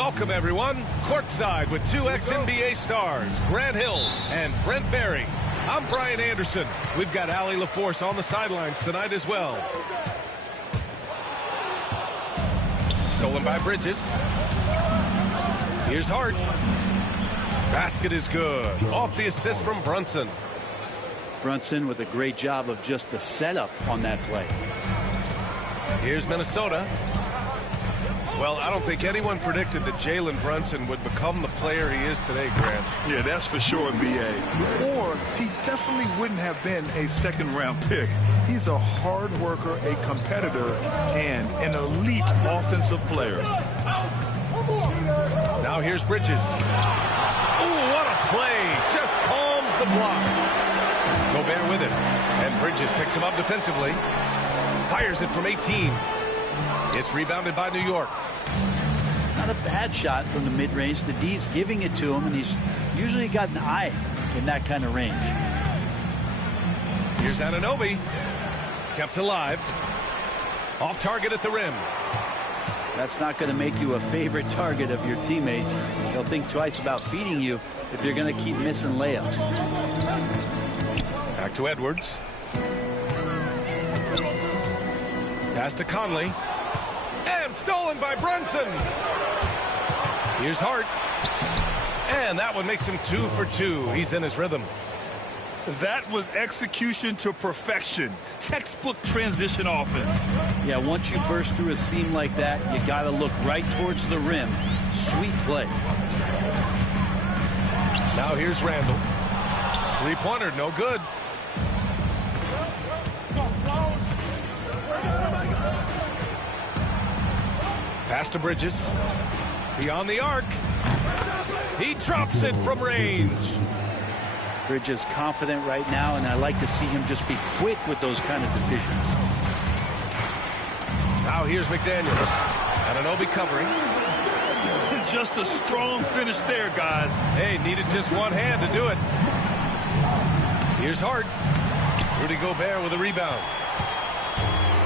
Welcome, everyone. Courtside with two ex-NBA stars, Grant Hill and Brent Barry. I'm Brian Anderson. We've got Allie LaForce on the sidelines tonight as well. Stolen by Bridges. Here's Hart. Basket is good. Off the assist from Brunson. Brunson with a great job of just the setup on that play. Here's Minnesota. Well, I don't think anyone predicted that Jalen Brunson would become the player he is today, Grant. Yeah, that's for sure, B.A. Or he definitely wouldn't have been a second-round pick. He's a hard worker, a competitor, and an elite offensive player. Now here's Bridges. Oh, what a play. Just palms the block. Gobert with it. And Bridges picks him up defensively. Fires it from 18. It's rebounded by New York. Not a bad shot from the mid-range. The D's giving it to him, and he's usually got an eye in that kind of range. Here's Anunoby. Kept alive. Off target at the rim. That's not going to make you a favorite target of your teammates. They'll think twice about feeding you if you're going to keep missing layups. Back to Edwards. Pass to Conley. And stolen by Brunson. Here's Hart. And that one makes him 2 for 2. He's in his rhythm. That was execution to perfection. Textbook transition offense. Yeah, once you burst through a seam like that, you got to look right towards the rim. Sweet play. Now here's Randall. Three-pointer, no good. Pass to Bridges. Beyond the arc. He drops it from range. Bridges confident right now, and I like to see him just be quick with those kind of decisions. Now here's McDaniels. Anunoby covering. Just a strong finish there, guys. Hey, needed just one hand to do it. Here's Hart. Rudy Gobert with a rebound.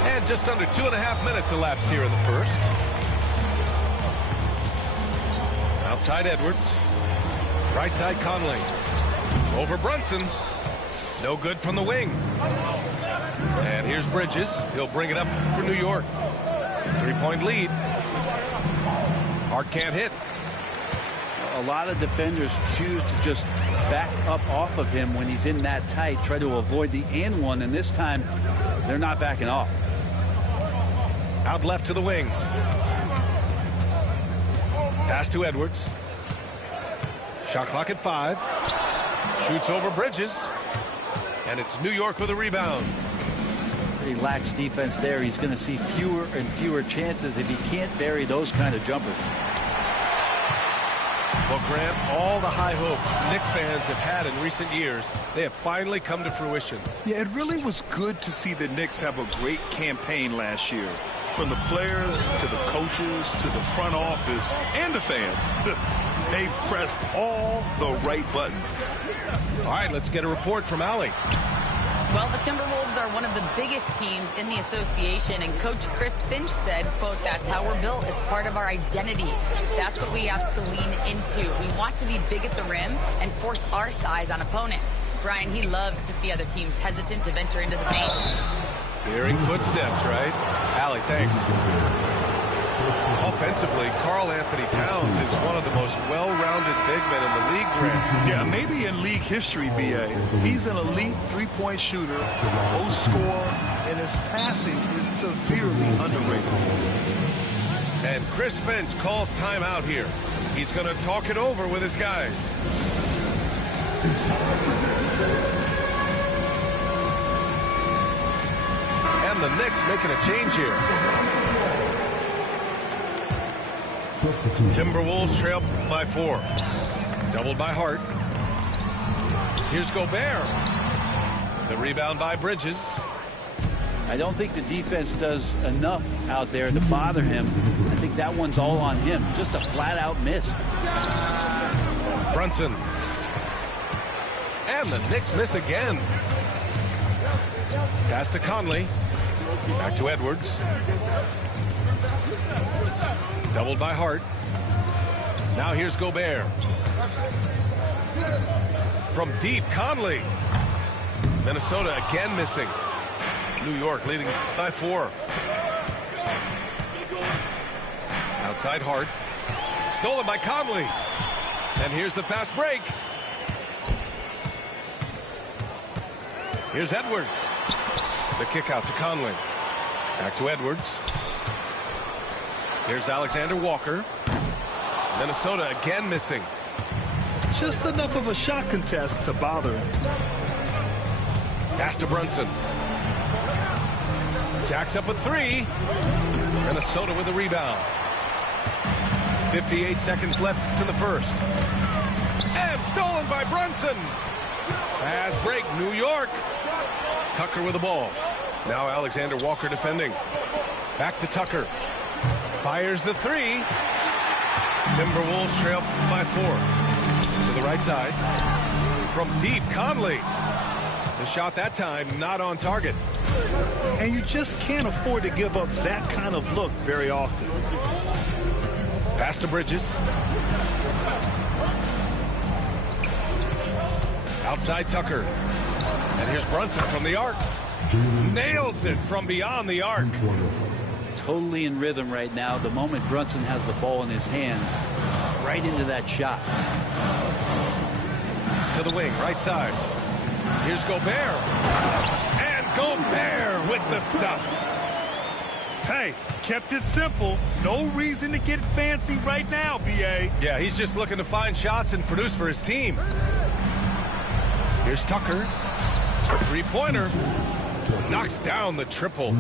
And just under 2.5 minutes elapsed here in the first. Outside Edwards. Right side Conley. Over Brunson. No good from the wing. And here's Bridges. He'll bring it up for New York. 3-point lead. Hart can't hit. A lot of defenders choose to just back up off of him when he's in that tight, try to avoid the and one, and this time they're not backing off. Out left to the wing. Pass to Edwards. Shot clock at 5. Shoots over Bridges. And it's New York with a rebound. Pretty lax defense there. He's going to see fewer and fewer chances if he can't bury those kind of jumpers. Well, Grant, all the high hopes Knicks fans have had in recent years, they have finally come to fruition. Yeah, it really was good to see the Knicks have a great campaign last year. From the players to the coaches to the front office and the fans. They've pressed all the right buttons. All right, let's get a report from Allie. Well, the Timberwolves are one of the biggest teams in the association, and Coach Chris Finch said, quote, "That's how we're built. It's part of our identity. That's what we have to lean into. We want to be big at the rim and force our size on opponents." Brian, he loves to see other teams hesitant to venture into the paint. Hearing footsteps, right? Allie, thanks. Offensively, Karl Anthony Towns is one of the most well-rounded big men in the league, Grant. Yeah, maybe in league history, B.A. He's an elite three-point shooter, post scorer, and his passing is severely underrated. And Chris Finch calls timeout here. He's going to talk it over with his guys. And the Knicks making a change here. Timberwolves trail by 4. Doubled by Hart. Here's Gobert. The rebound by Bridges. I don't think the defense does enough out there to bother him. I think that one's all on him. Just a flat-out miss. Brunson. And the Knicks miss again. Pass to Conley. Back to Edwards. Doubled by Hart. Now here's Gobert. From deep, Conley. Minnesota again missing. New York leading by 4. Outside Hart. Stolen by Conley. And here's the fast break. Here's Edwards. The kick out to Conley. Back to Edwards. Here's Alexander Walker. Minnesota again missing. Just enough of a shot contest to bother him. Pass to Brunson. Jacks up a 3. Minnesota with a rebound. 58 seconds left in the first. And stolen by Brunson. Fast break, New York. Tucker with the ball. Now Alexander Walker defending. Back to Tucker. Fires the 3. Timberwolves trail by 4. To the right side. From deep, Conley. The shot that time not on target. And you just can't afford to give up that kind of look very often. Pass to Bridges. Outside Tucker. And here's Brunson from the arc. Nails it from beyond the arc. Totally in rhythm right now. The moment Brunson has the ball in his hands, right into that shot. To the wing, right side. Here's Gobert. And Gobert with the stuff. Hey, kept it simple. No reason to get fancy right now, B.A. Yeah, he's just looking to find shots and produce for his team. Here's Tucker. A three-pointer. Knocks down the triple.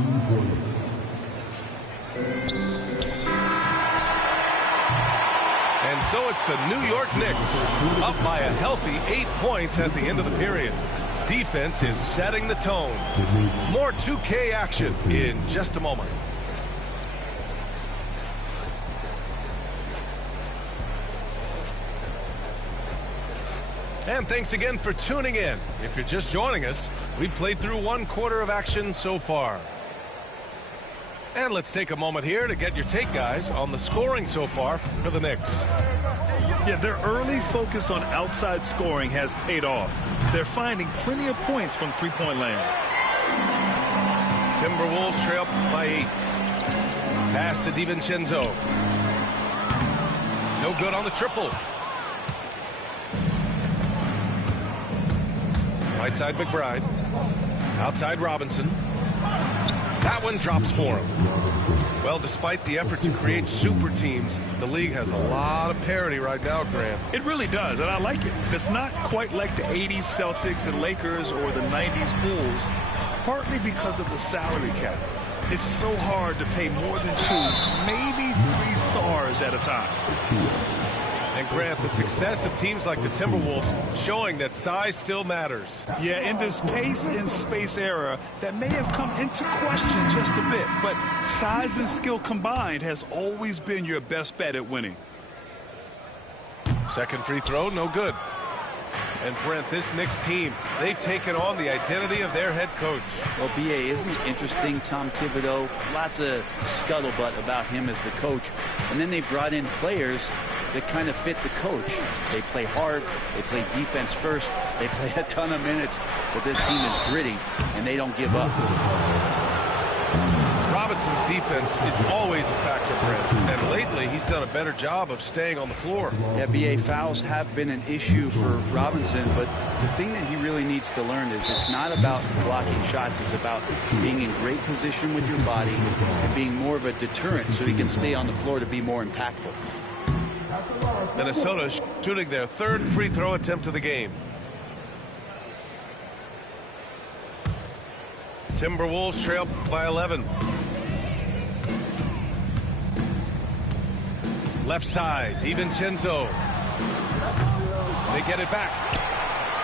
And so it's the New York Knicks up by a healthy 8 points at the end of the period. Defense is setting the tone. More 2K action in just a moment. And thanks again for tuning in. If you're just joining us, we've played through 1 quarter of action so far. And let's take a moment here to get your take, guys, on the scoring so far for the Knicks. Yeah, their early focus on outside scoring has paid off. They're finding plenty of points from three-point land. Timberwolves trail by 8. Pass to DiVincenzo. No good on the triple. Right side McBride. Outside Robinson. That one drops for him. Well, despite the effort to create super teams, the league has a lot of parity right now, Grant. It really does, and I like it. It's not quite like the 80s Celtics and Lakers or the 90s Bulls, partly because of the salary cap. It's so hard to pay more than 2, maybe 3 stars at a time. And Grant, the success of teams like the Timberwolves showing that size still matters. Yeah, in this pace and space era, that may have come into question just a bit, but size and skill combined has always been your best bet at winning. Second free throw, no good. And Brent, this Knicks team, they've taken on the identity of their head coach. Well, B.A., isn't it interesting, Tom Thibodeau? Lots of scuttlebutt about him as the coach. And then they brought in players that kind of fit the coach. They play hard, they play defense first, they play a ton of minutes, but this team is gritty, and they don't give up. Robinson's defense is always a factor, Brent, and lately he's done a better job of staying on the floor. Yeah, B.A., fouls have been an issue for Robinson, but the thing that he really needs to learn is it's not about blocking shots, it's about being in great position with your body and being more of a deterrent so he can stay on the floor to be more impactful. Minnesota shooting their 3rd free throw attempt of the game. Timberwolves trail by 11. Left side, DiVincenzo. They get it back.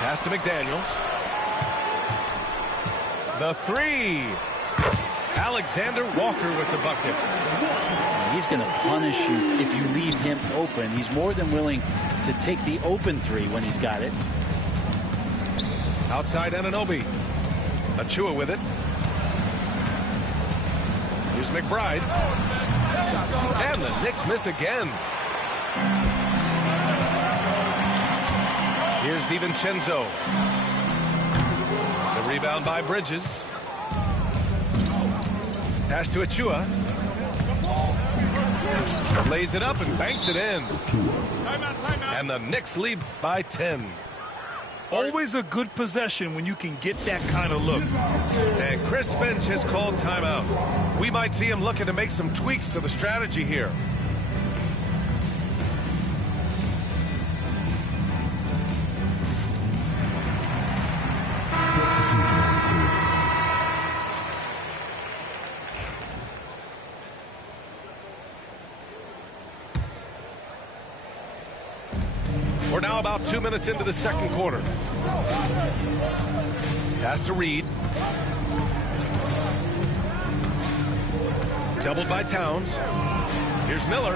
Pass to McDaniels. The 3. Alexander Walker with the bucket. He's going to punish you if you leave him open. He's more than willing to take the open 3 when he's got it. Outside Anunoby. Achua with it. Here's McBride. And the Knicks miss again. Here's DiVincenzo. The rebound by Bridges. Pass to Achua. Lays it up and banks it in. Timeout. And the Knicks lead by 10. Always a good possession when you can get that kind of look. And Chris Finch has called timeout. We might see him looking to make some tweaks to the strategy here. We're now about 2 minutes into the second quarter. Pass to Reed. Doubled by Towns. Here's Miller.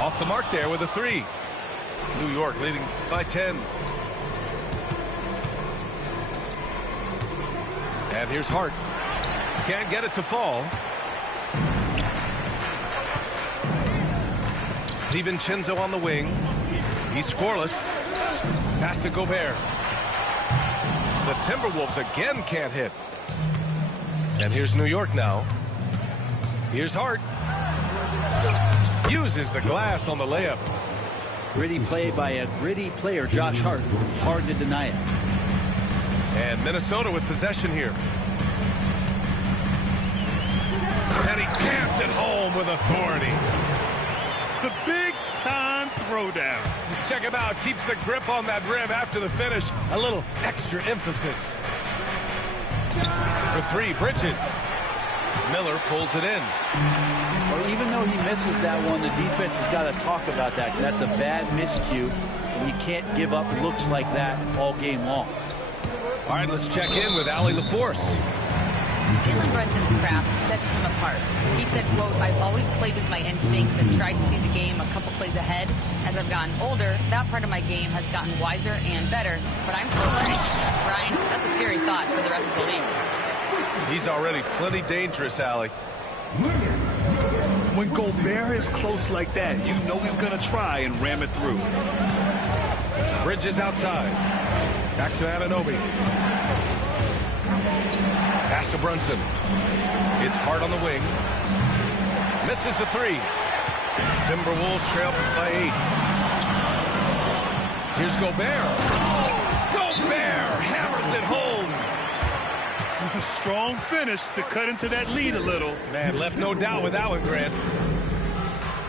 Off the mark there with a three. New York leading by 10. And here's Hart. Can't get it to fall. DiVincenzo on the wing. He's scoreless. Pass to Gobert. The Timberwolves again can't hit. And here's New York now. Here's Hart. Uses the glass on the layup. Gritty play by a gritty player, Josh Hart. Hard to deny it. And Minnesota with possession here. And he jams it home with authority. The big-time throwdown. Check him out. Keeps the grip on that rim after the finish. A little extra emphasis. For three, Bridges. Miller pulls it in. Well, even though he misses that one, the defense has got to talk about that. That's a bad miscue, and you can't give up looks like that all game long. All right, let's check in with Allie LaForce. Jalen Brunson's craft sets him apart. He said, quote, "I've always played with my instincts and tried to see the game a couple plays ahead. As I've gotten older, that part of my game has gotten wiser and better, but I'm still learning." Ryan, that's a scary thought for the rest of the league. He's already plenty dangerous, Allie. When Gobert is close like that, you know he's going to try and ram it through. Bridges outside. Back to Anunoby. Pass to Brunson. It's Hart on the wing. Misses the three. Timberwolves trail by 8. Here's Gobert. Gobert hammers it home. Strong finish to cut into that lead a little. Man, left no doubt with that one, Grant.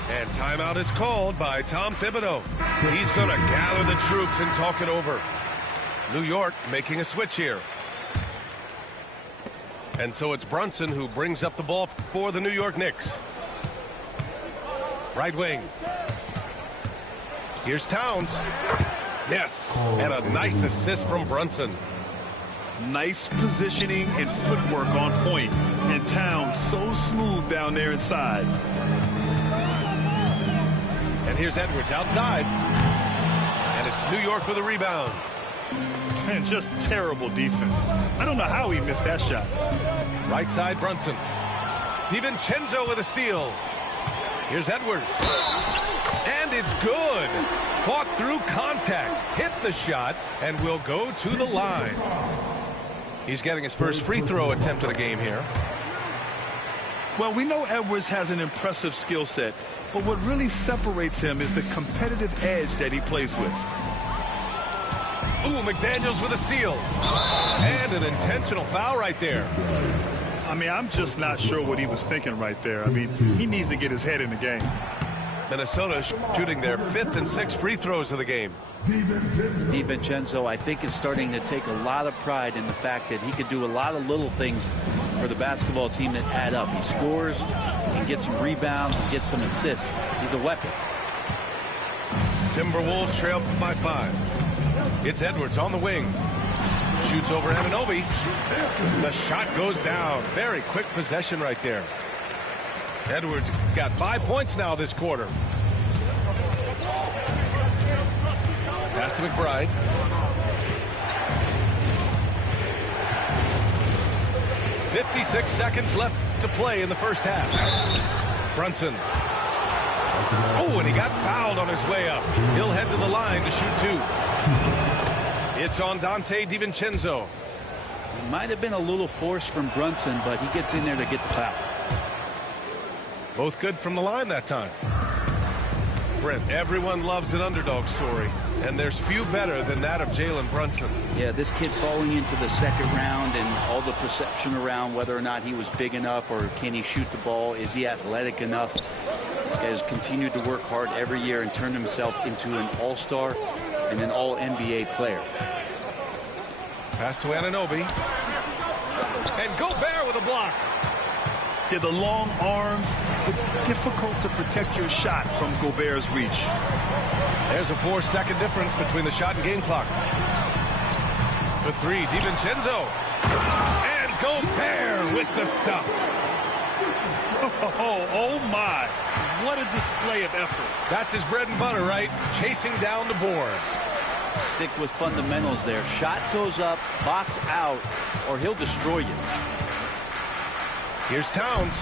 And timeout is called by Tom Thibodeau. He's going to gather the troops and talk it over. New York making a switch here. And so it's Brunson who brings up the ball for the New York Knicks. Right wing. Here's Towns. Yes, and a nice assist from Brunson. Nice positioning and footwork on point. And Towns so smooth down there inside. And here's Edwards outside. And it's New York with a rebound. And just terrible defense. I don't know how he missed that shot. Right side, Brunson. DiVincenzo with a steal. Here's Edwards. And it's good. Fought through contact. Hit the shot and will go to the line. He's getting his first free throw attempt of the game here. Well, we know Edwards has an impressive skill set, but what really separates him is the competitive edge that he plays with. Ooh, McDaniels with a steal. And an intentional foul right there. I mean, I'm just not sure what he was thinking right there. I mean, he needs to get his head in the game. Minnesota shooting their 5th and 6th free throws of the game. DiVincenzo, I think, is starting to take a lot of pride in the fact that he could do a lot of little things for the basketball team that add up. He scores, he can get some rebounds, he gets some assists. He's a weapon. Timberwolves trail by 5. It's Edwards on the wing. Shoots over Anunoby. The shot goes down. Very quick possession right there. Edwards got 5 points now this quarter. Pass to McBride. .56 seconds left to play in the first half. Brunson. Oh, and he got fouled on his way up. He'll head to the line to shoot 2. It's on Dante DiVincenzo. It might have been a little force from Brunson, but he gets in there to get the foul. Both good from the line that time. Brent, everyone loves an underdog story, and there's few better than that of Jalen Brunson. Yeah, this kid falling into the second round and all the perception around whether or not he was big enough or can he shoot the ball, is he athletic enough. This guy has continued to work hard every year and turned himself into an all-star and an all-NBA player. Pass to Anunoby. And Gobert with a block. Yeah, the long arms, it's difficult to protect your shot from Gobert's reach. There's a 4-second difference between the shot and game clock. For three, DiVincenzo. And Gobert with the stuff. Oh my. What a display of effort. That's his bread and butter, right? Chasing down the boards. Stick with fundamentals there. Shot goes up, box out, or he'll destroy you. Here's Towns.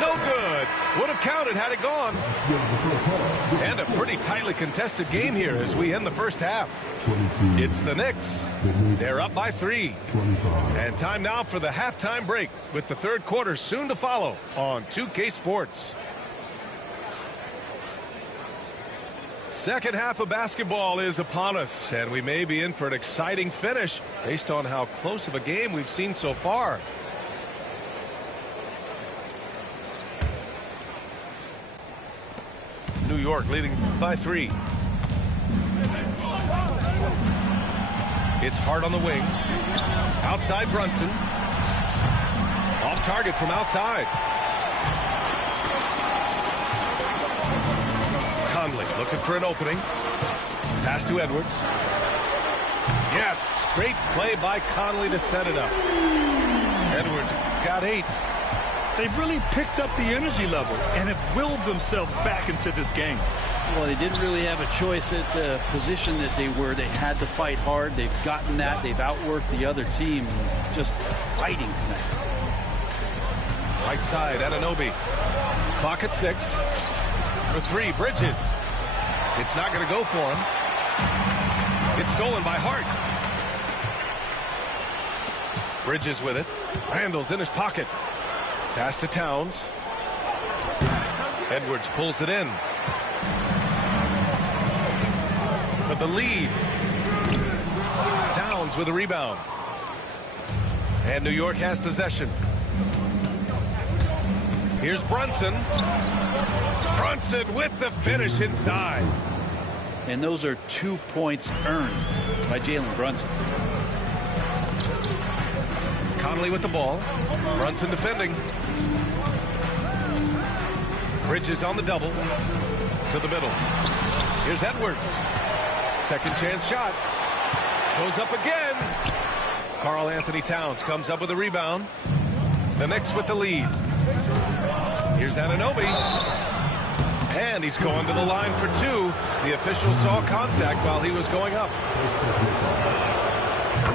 No good. Would have counted had it gone. And a pretty tightly contested game here as we end the first half. It's the Knicks. They're up by 3. And time now for the halftime break with the third quarter soon to follow on 2K Sports. Second half of basketball is upon us, and we may be in for an exciting finish based on how close of a game we've seen so far. New York leading by 3. It's Hart on the wing. Outside Brunson. Off target from outside. Conley looking for an opening. Pass to Edwards. Yes, great play by Conley to set it up. Edwards got 8. They've really picked up the energy level and have willed themselves back into this game. Well, they didn't really have a choice at the position that they were. They had to fight hard. They've gotten that. They've outworked the other team. Just fighting tonight. Right side, Anunoby. Clock at 6. For 3, Bridges. It's not going to go for him. It's stolen by Hart. Bridges with it. Randall's in his pocket. Pass to Towns. Edwards pulls it in. For the lead. Towns with a rebound. And New York has possession. Here's Brunson. Brunson with the finish inside. And those are 2 points earned by Jalen Brunson. Conley with the ball. Brunson defending. Bridges on the double. To the middle. Here's Edwards. Second chance shot. Goes up again. Karl Anthony Towns comes up with a rebound. The Knicks with the lead. Here's Anunoby. And he's going to the line for 2. The official saw contact while he was going up.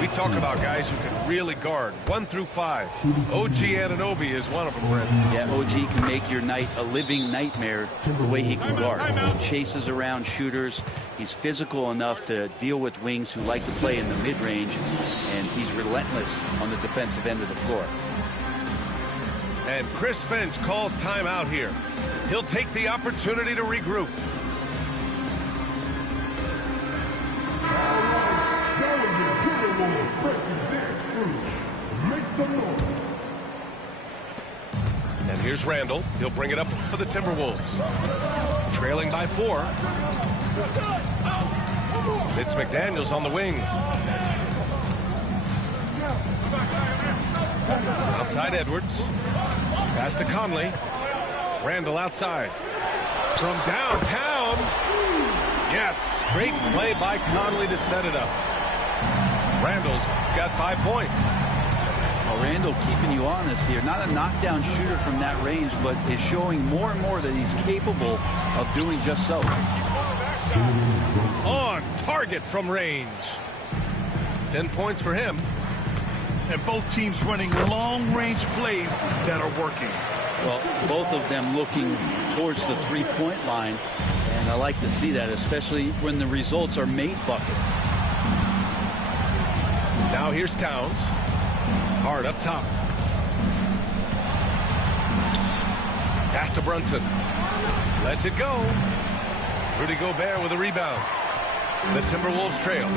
We talk about guys who can really guard 1 through 5. OG Anunoby is one of them, Brent. Yeah, OG can make your night a living nightmare the way he can guard. He chases around shooters. He's physical enough to deal with wings who like to play in the mid-range, and he's relentless on the defensive end of the floor. And Chris Finch calls timeout here. He'll take the opportunity to regroup. And here's Randall. He'll bring it up for the Timberwolves. Trailing by 4. It's McDaniels on the wing. Outside Edwards. Pass to Conley. Randall outside. From downtown. Yes, great play by Conley to set it up. Randall's got 5 points. Well, Randall keeping you honest here. Not a knockdown shooter from that range, but is showing more and more that he's capable of doing just so. On target from range. 10 points for him. And both teams running long-range plays that are working. Well, both of them looking towards the three-point line. And And I like to see that, especially when the results are made buckets. Now here's Towns. Hard up top. Pass to Brunson. Lets it go. Rudy Gobert with a rebound. The Timberwolves trail.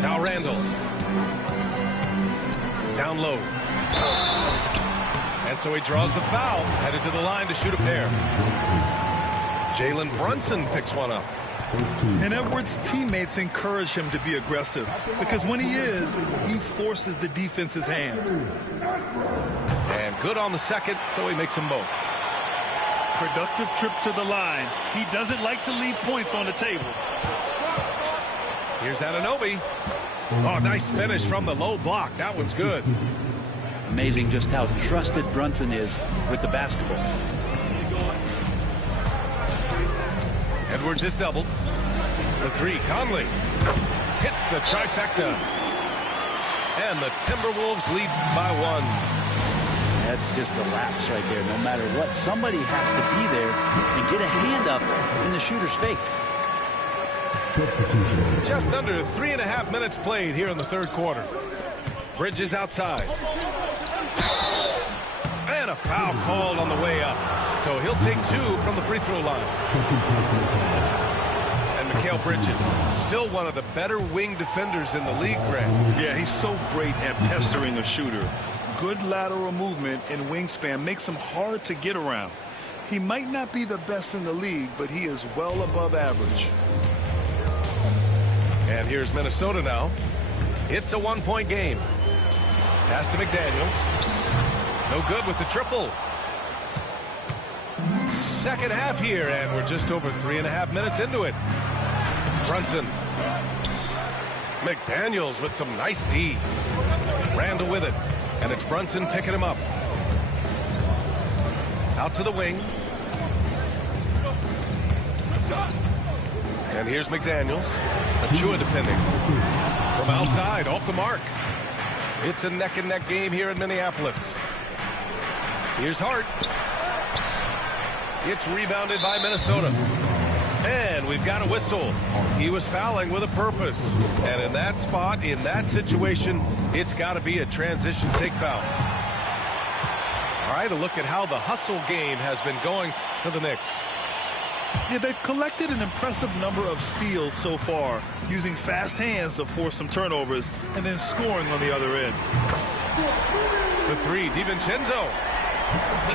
Now Randall. Down low. And so he draws the foul. Headed to the line to shoot a pair. Jalen Brunson picks one up. And Edwards' teammates encourage him to be aggressive because when he is, he forces the defense's hand. And good on the second, so he makes them both. Productive trip to the line. He doesn't like to leave points on the table. Here's Anunoby. Oh, nice finish from the low block. That one's good. Amazing just how trusted Brunson is with the basketball. Edwards is doubled. The three, Conley hits the trifecta. And the Timberwolves lead by one. That's just a lapse right there. No matter what, somebody has to be there and get a hand up in the shooter's face. Just under 3.5 minutes played here in the third quarter. Bridges outside. And a foul called on the way up. So he'll take two from the free throw line. And Mikal Bridges, still one of the better wing defenders in the league, Greg. Yeah, he's so great at pestering a shooter. Good lateral movement and wingspan makes him hard to get around. He might not be the best in the league, but he is well above average. And here's Minnesota now. It's a one-point game. Pass to McDaniels. No good with the triple. Second half here, and we're just over 3.5 minutes into it. Brunson. McDaniels with some nice D. Randall with it. And it's Brunson picking him up. Out to the wing. And here's McDaniels. Achua defending. From outside, off the mark. It's a neck-and-neck game here in Minneapolis. Here's Hart. It's rebounded by Minnesota. And we've got a whistle. He was fouling with a purpose. And in that spot, in that situation, it's got to be a transition take foul. All right, a look at how the hustle game has been going for the Knicks. Yeah, they've collected an impressive number of steals so far, using fast hands to force some turnovers and then scoring on the other end. The three, DiVincenzo.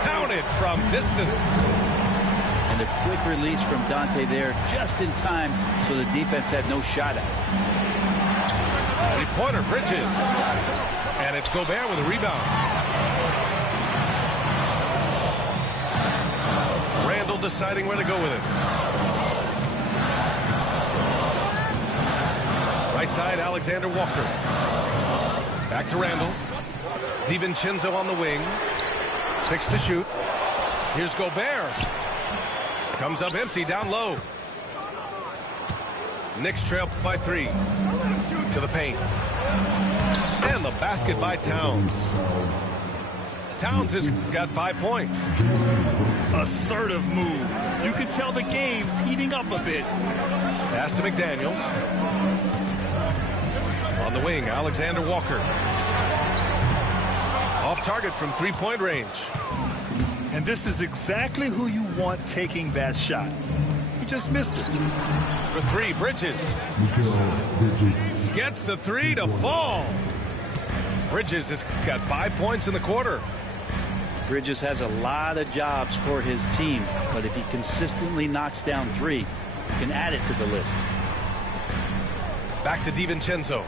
Counted from distance. And a quick release from Dante there just in time so the defense had no shot at it. Three-pointer, Bridges. And it's Gobert with a rebound. Randall deciding where to go with it. Right side, Alexander Walker. Back to Randall. DiVincenzo on the wing. 6 to shoot. Here's Gobert. Comes up empty down low. Knicks trail by 3. To the paint. And the basket by Towns. Towns has got 5 points. Assertive move. You can tell the game's heating up a bit. Pass to McDaniels. On the wing, Alexander Walker. Off target from three-point range. And this is exactly who you want taking that shot. He just missed it. For three, Bridges. Gets the three to fall. Bridges has got 5 points in the quarter. Bridges has a lot of jobs for his team, but if he consistently knocks down 3, he can add it to the list. Back to DiVincenzo.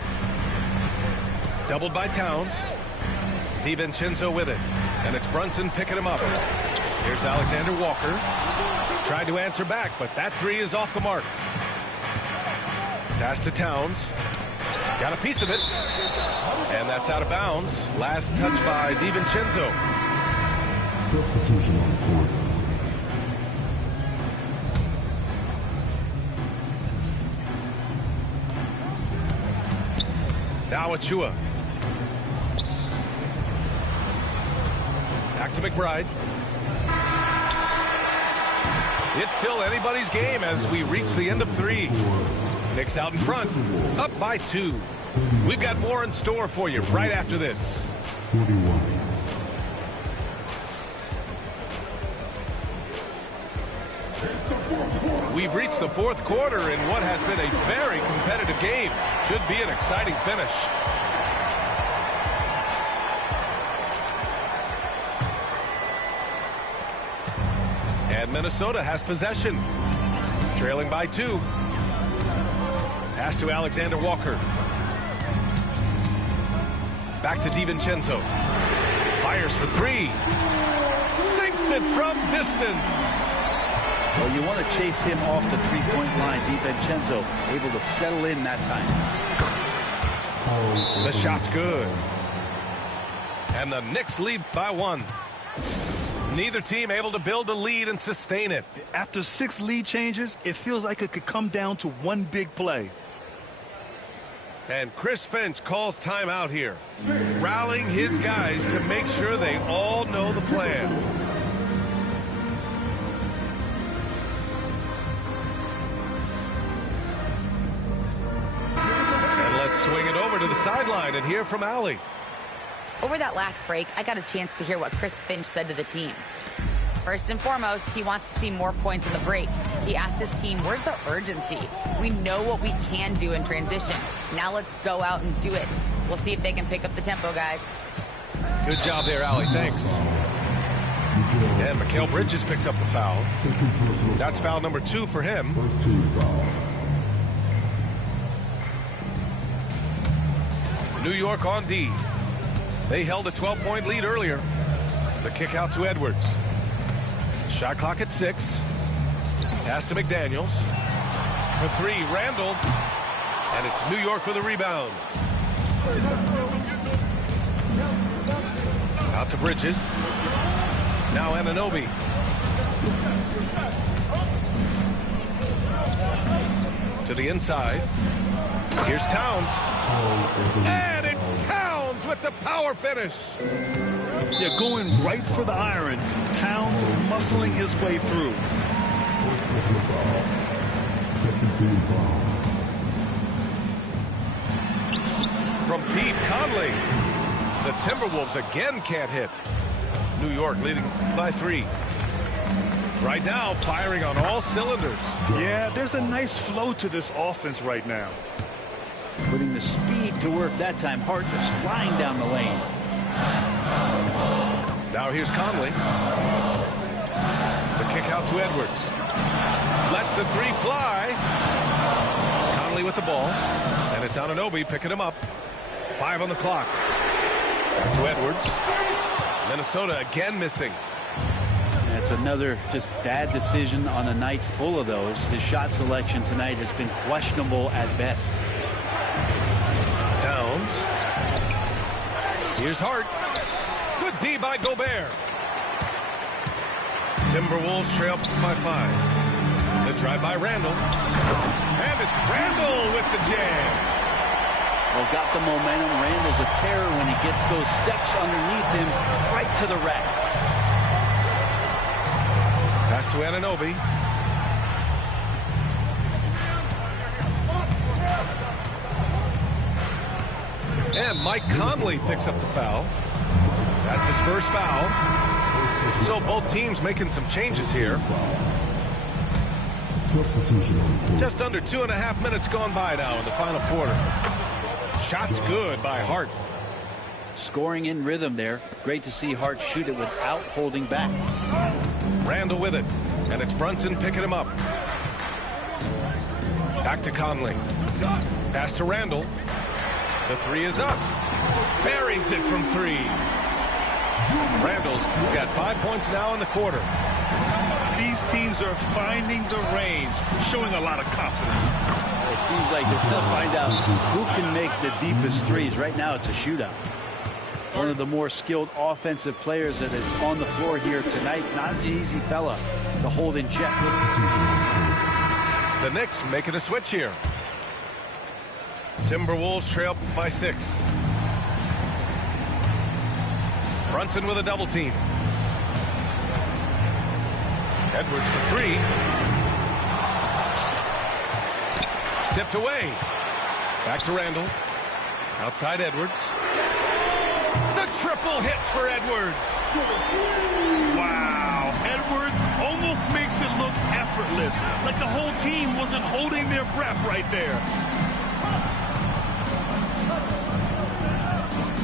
Doubled by Towns. DiVincenzo with it. And it's Brunson picking him up. Here's Alexander Walker. Tried to answer back, but that 3 is off the mark. Pass to Towns. Got a piece of it. And that's out of bounds. Last touch by DiVincenzo. Substitution on the court. Now Achua. Back to McBride. It's still anybody's game as we reach the end of 3. Knicks out in front, up by 2. We've got more in store for you right after this. 41. We've reached the 4th quarter in what has been a very competitive game. Should be an exciting finish. And Minnesota has possession. Trailing by 2. Pass to Alexander Walker. Back to DiVincenzo. Fires for 3. Sinks it from distance. Well, you want to chase him off the three-point line. DiVincenzo able to settle in that time. The shot's good. And the Knicks lead by 1. Neither team able to build a lead and sustain it. After 6 lead changes, it feels like it could come down to one big play. And Chris Finch calls timeout here, rallying his guys to make sure they all know the plan. And let's swing it over to the sideline and hear from Allie. Over that last break, I got a chance to hear what Chris Finch said to the team. First and foremost, he wants to see more points in the break. He asked his team, where's the urgency? We know what we can do in transition. Now let's go out and do it. We'll see if they can pick up the tempo, guys. Good job there, Allie. Thanks. And Mikal Bridges picks up the foul. That's foul number 2 for him. First team foul. New York on D. They held a 12-point lead earlier. The kick out to Edwards. Shot clock at 6. Pass to McDaniels. For 3, Randall. And it's New York with a rebound. Out to Bridges. Now Anunoby. To the inside. Here's Towns. And it's Towns with the power finish. Yeah, going right for the iron. Towns muscling his way through. Second team foul. From deep, Conley. The Timberwolves again can't hit. New York leading by 3. Right now, firing on all cylinders. Yeah, there's a nice flow to this offense right now. Putting the speed to work that time. Hart is flying down the lane. Now here's Conley. The kick out to Edwards. Lets the 3 fly. Conley with the ball. And it's Anunoby picking him up. 5 on the clock. Back to Edwards. Minnesota again missing. That's another just bad decision on a night full of those. His shot selection tonight has been questionable at best. Towns. Here's Hart. Good D by Gobert. Timberwolves trail by 5. The drive by Randall. And it's Randall with the jam. Well, got the momentum. Randall's a terror when he gets those steps underneath him right to the rack. Pass to Anunoby. And Mike Conley picks up the foul. That's his first foul. So both teams making some changes here. Substitution on the court. Just under 2.5 minutes gone by now in the final quarter. Shot's good by Hart. Scoring in rhythm there. Great to see Hart shoot it without holding back. Randall with it. And it's Brunson picking him up. Back to Conley. Pass to Randall. The 3 is up. Buries it from 3. Randall's got 5 points now in the quarter. These teams are finding the range, showing a lot of confidence. It seems like they're going to find out who can make the deepest threes. Right now, it's a shootout. One of the more skilled offensive players that is on the floor here tonight. Not an easy fella to hold in check. The Knicks making a switch here. Timberwolves trail by 6. Brunson with a double team. Edwards for three. Tipped away. Back to Randall. Outside Edwards. The triple hits for Edwards. Wow. Edwards almost makes it look effortless, like the whole team wasn't holding their breath right there.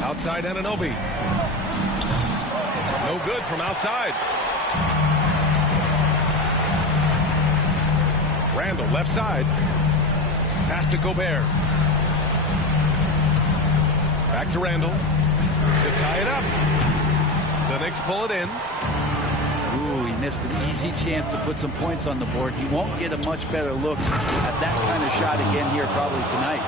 Outside Anunoby. No good from outside. Randall left side. Pass to Gobert. Back to Randall to tie it up. The Knicks pull it in. Ooh, he missed an easy chance to put some points on the board. He won't get a much better look at that kind of shot again here probably tonight.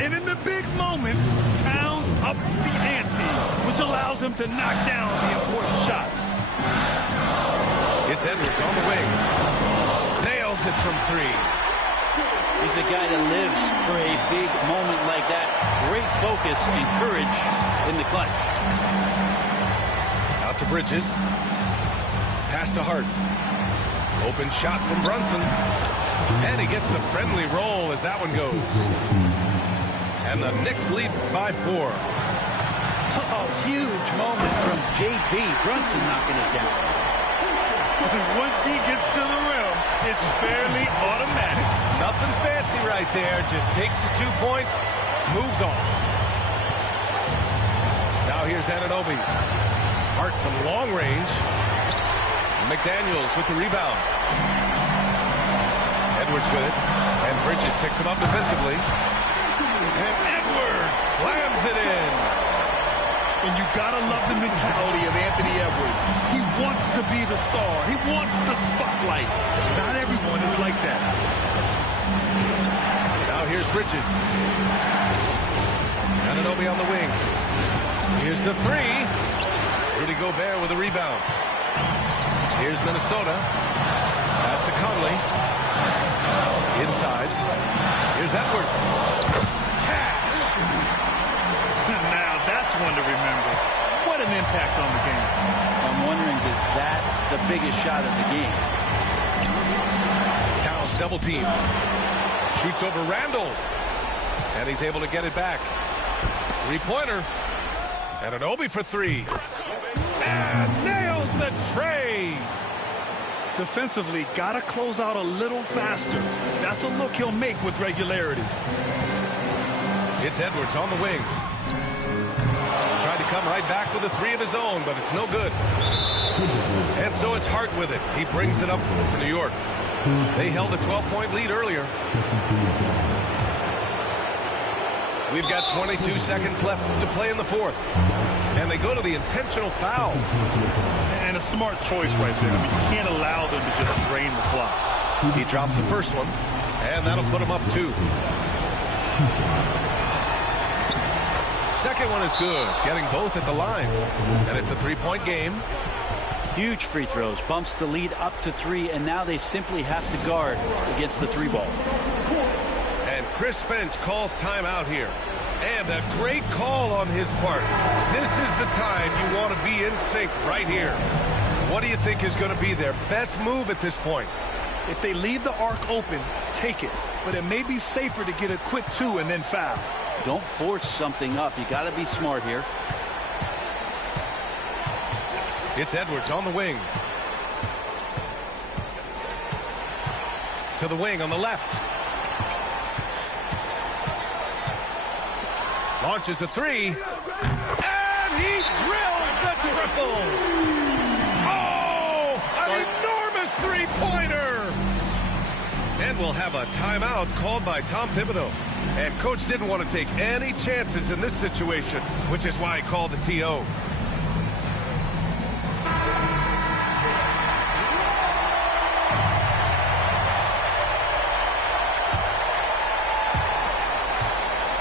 And in the big moments, Towns ups the ante, which allows him to knock down the important shots. It's Edwards on the wing. Nails it from three. He's a guy that lives for a big moment like that. Great focus and courage in the clutch. Out to Bridges. Pass to Hart. Open shot from Brunson. And he gets the friendly roll as that one goes. And the Knicks lead by 4. Oh, huge moment from J.B. Brunson knocking it down. Once he gets to the rim, it's fairly automatic. Nothing fancy right there. Just takes his 2 points, moves on. Now here's Anunoby. Hart from long range. McDaniels with the rebound. Edwards with it. And Bridges picks him up defensively. And Edwards slams it in. And you gotta love the mentality of Anthony Edwards. He wants to be the star. He wants the spotlight. Not everyone is like that. Now here's Bridges. Anunoby on the wing. Here's the three. Rudy Gobert with a rebound. Here's Minnesota. Pass to Conley. Inside. Here's Edwards. Cash. Now that's one to remember. What an impact on the game. I'm wondering, is that the biggest shot of the game? Towns double team. Shoots over Randall. And he's able to get it back. Three-pointer. Anunoby for three. And nails the tray. Defensively, gotta close out a little faster. That's a look he'll make with regularity. It's Edwards on the wing. Tried to come right back with a three of his own, but it's no good. And so it's Hart with it. He brings it up for New York. They held a 12-point lead earlier. We've got 22 seconds left to play in the fourth. And they go to the intentional foul. And a smart choice right there. I mean, you can't allow them to just drain the clock. He drops the first one, and that'll put him up 2. Second one is good, getting both at the line. And it's a 3-point game. Huge free throws, bumps the lead up to 3, and now they simply have to guard against the 3-ball. And Chris Finch calls timeout here. And a great call on his part. This is the time you want to be in sync right here. What do you think is going to be their best move at this point? If they leave the arc open, take it. But it may be safer to get a quick 2 and then foul. Don't force something up. You got to be smart here. It's Edwards on the wing. To the wing on the left. Launches a three. And he drills the triple. Oh, an enormous three-pointer. And we'll have a timeout called by Tom Thibodeau. And Coach didn't want to take any chances in this situation, which is why he called the TO.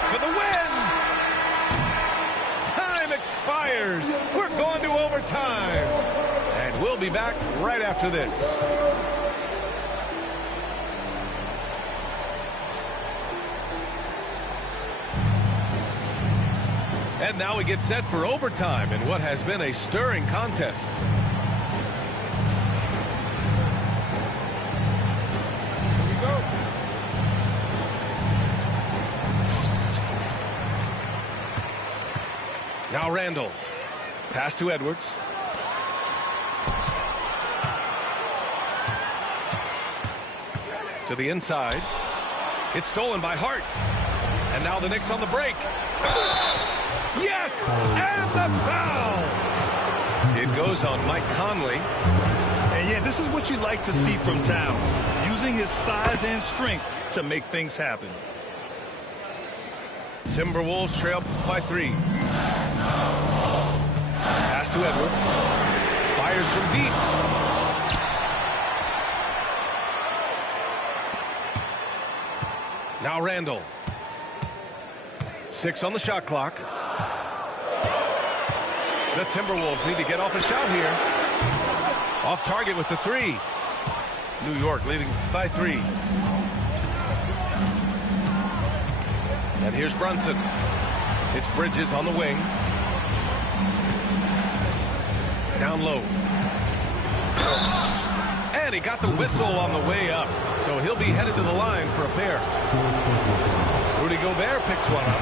For the win! Time expires. We're going to overtime. And we'll be back right after this. And now we get set for overtime in what has been a stirring contest. Now Randall. Pass to Edwards. To the inside. It's stolen by Hart. And now the Knicks on the break. Yes! And the foul! It goes on Mike Conley. And yeah, this is what you like to see from Towns, using his size and strength to make things happen. Timberwolves trail by 3. Pass to Edwards. Fires from deep. Now Randall. 6 on the shot clock. The Timberwolves need to get off a shot here. Off target with the 3. New York leading by 3. And here's Brunson. It's Bridges on the wing. Down low. And he got the whistle on the way up. So he'll be headed to the line for a pair. Rudy Gobert picks one up.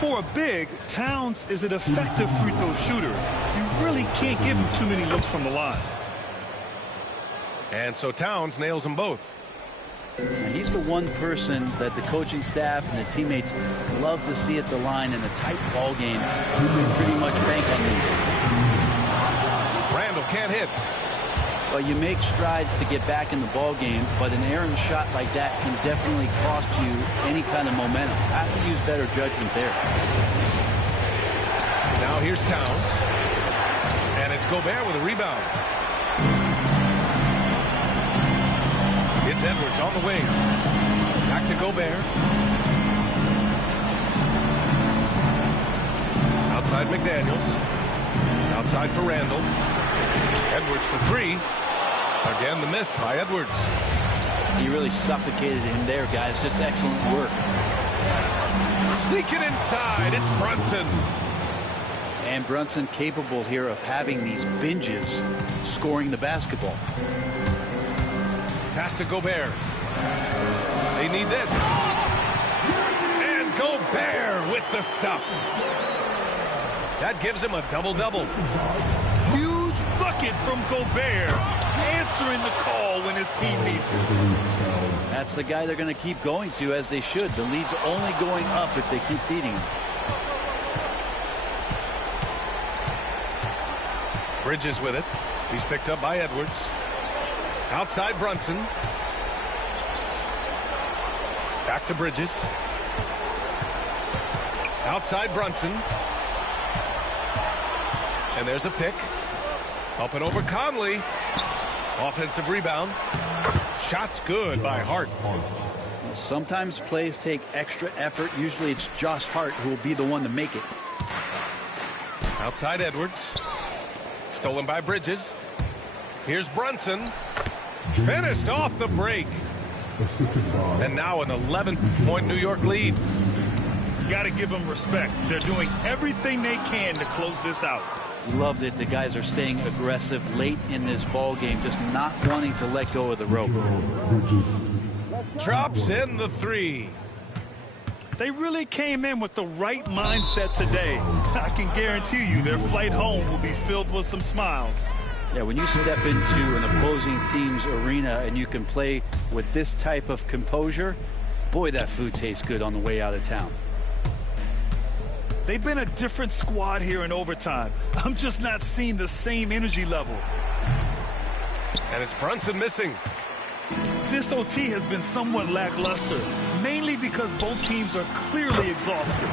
For a big, Towns is an effective free throw shooter. You really can't give him too many looks from the line. And so Towns nails them both. He's the one person that the coaching staff and the teammates love to see at the line in a tight ball game. You can pretty much bank on these. Randall can't hit. Well, you make strides to get back in the ball game, but an errant shot like that can definitely cost you any kind of momentum. Have to use better judgment there. Now here's Towns. And it's Gobert with a rebound. It's Edwards on the wing. Back to Gobert. Outside McDaniels. Outside for Randall. Edwards for 3. Again, the miss by Edwards. He really suffocated him there, guys. Just excellent work. Sneaking inside. It's Brunson. And Brunson capable here of having these binges scoring the basketball. Pass to Gobert. They need this. And Gobert with the stuff. That gives him a double-double. Huge bucket from Gobert, answering the call when his team needs him. That's the guy they're going to keep going to, as they should. The lead's only going up if they keep feeding him. Bridges with it. He's picked up by Edwards. Outside Brunson. Back to Bridges. Outside Brunson. And there's a pick. Up and over Conley. Offensive rebound. Shot's good by Hart. Sometimes plays take extra effort. Usually it's Josh Hart who will be the one to make it. Outside Edwards. Stolen by Bridges. Here's Brunson. Finished off the break. And now an 11-point New York lead. You got to give them respect. They're doing everything they can to close this out. Loved it. The guys are staying aggressive late in this ball game, just not wanting to let go of the rope. Drops in the 3. They really came in with the right mindset today. I can guarantee you their flight home will be filled with some smiles. Yeah, when you step into an opposing team's arena and you can play with this type of composure, boy, that food tastes good on the way out of town. They've been a different squad here in overtime. I'm just not seeing the same energy level. And it's Brunson missing. This OT has been somewhat lackluster, mainly because both teams are clearly exhausted.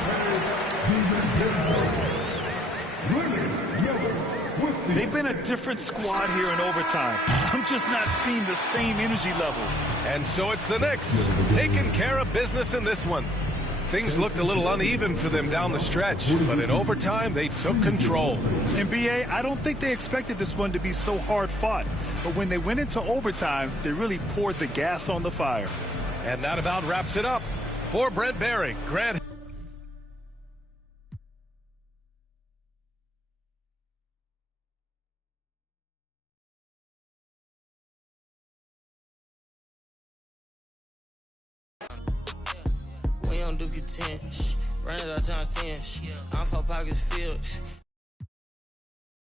They've been a different squad here in overtime. I'm just not seeing the same energy level. And so it's the Knicks taking care of business in this one. Things looked a little uneven for them down the stretch, but in overtime, they took control. And BA, I don't think they expected this one to be so hard fought. But when they went into overtime, they really poured the gas on the fire. And that about wraps it up. For Brent Barry, Grant. We don't do content. Run it up times 10. I'm 4 pockets filled.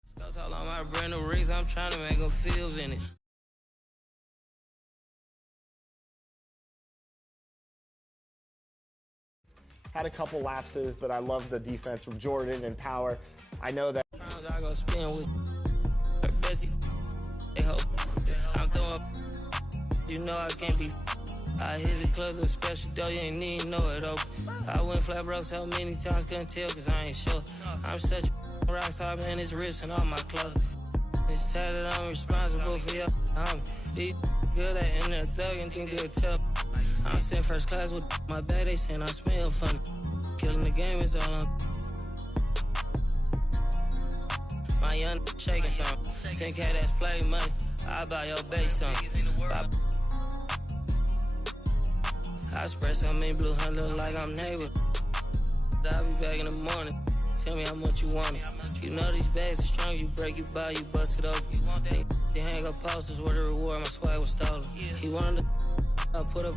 Scouts all on my brand new rigs. I'm trying to make them feel vintage. Had a couple lapses, but I love the defense from Jordan and Power. I know that. I go spin with her bestie. They hope I'm throwing. You know I can't be. I hit the club with a special dough, you ain't need know it open. I went flat broke so many times, couldn't tell cause I ain't sure. I'm such a rock star, man, it's rips and all my clothes. It's tatted, I'm responsible for your homie. These good at in there thug and think they'll tell. I'm sitting first class with my bag, they saying I smell funny. Killing the game is all on. My young shaking some. 10K that's play money. I buy your base some. I spread some in blue hunt, look like I'm neighbor. I'll be back in the morning. Tell me how much you want it. You know these bags are strong. You break, you buy, you bust it open. They hang up posters with the reward. My swag was stolen. He wanted to. I put up.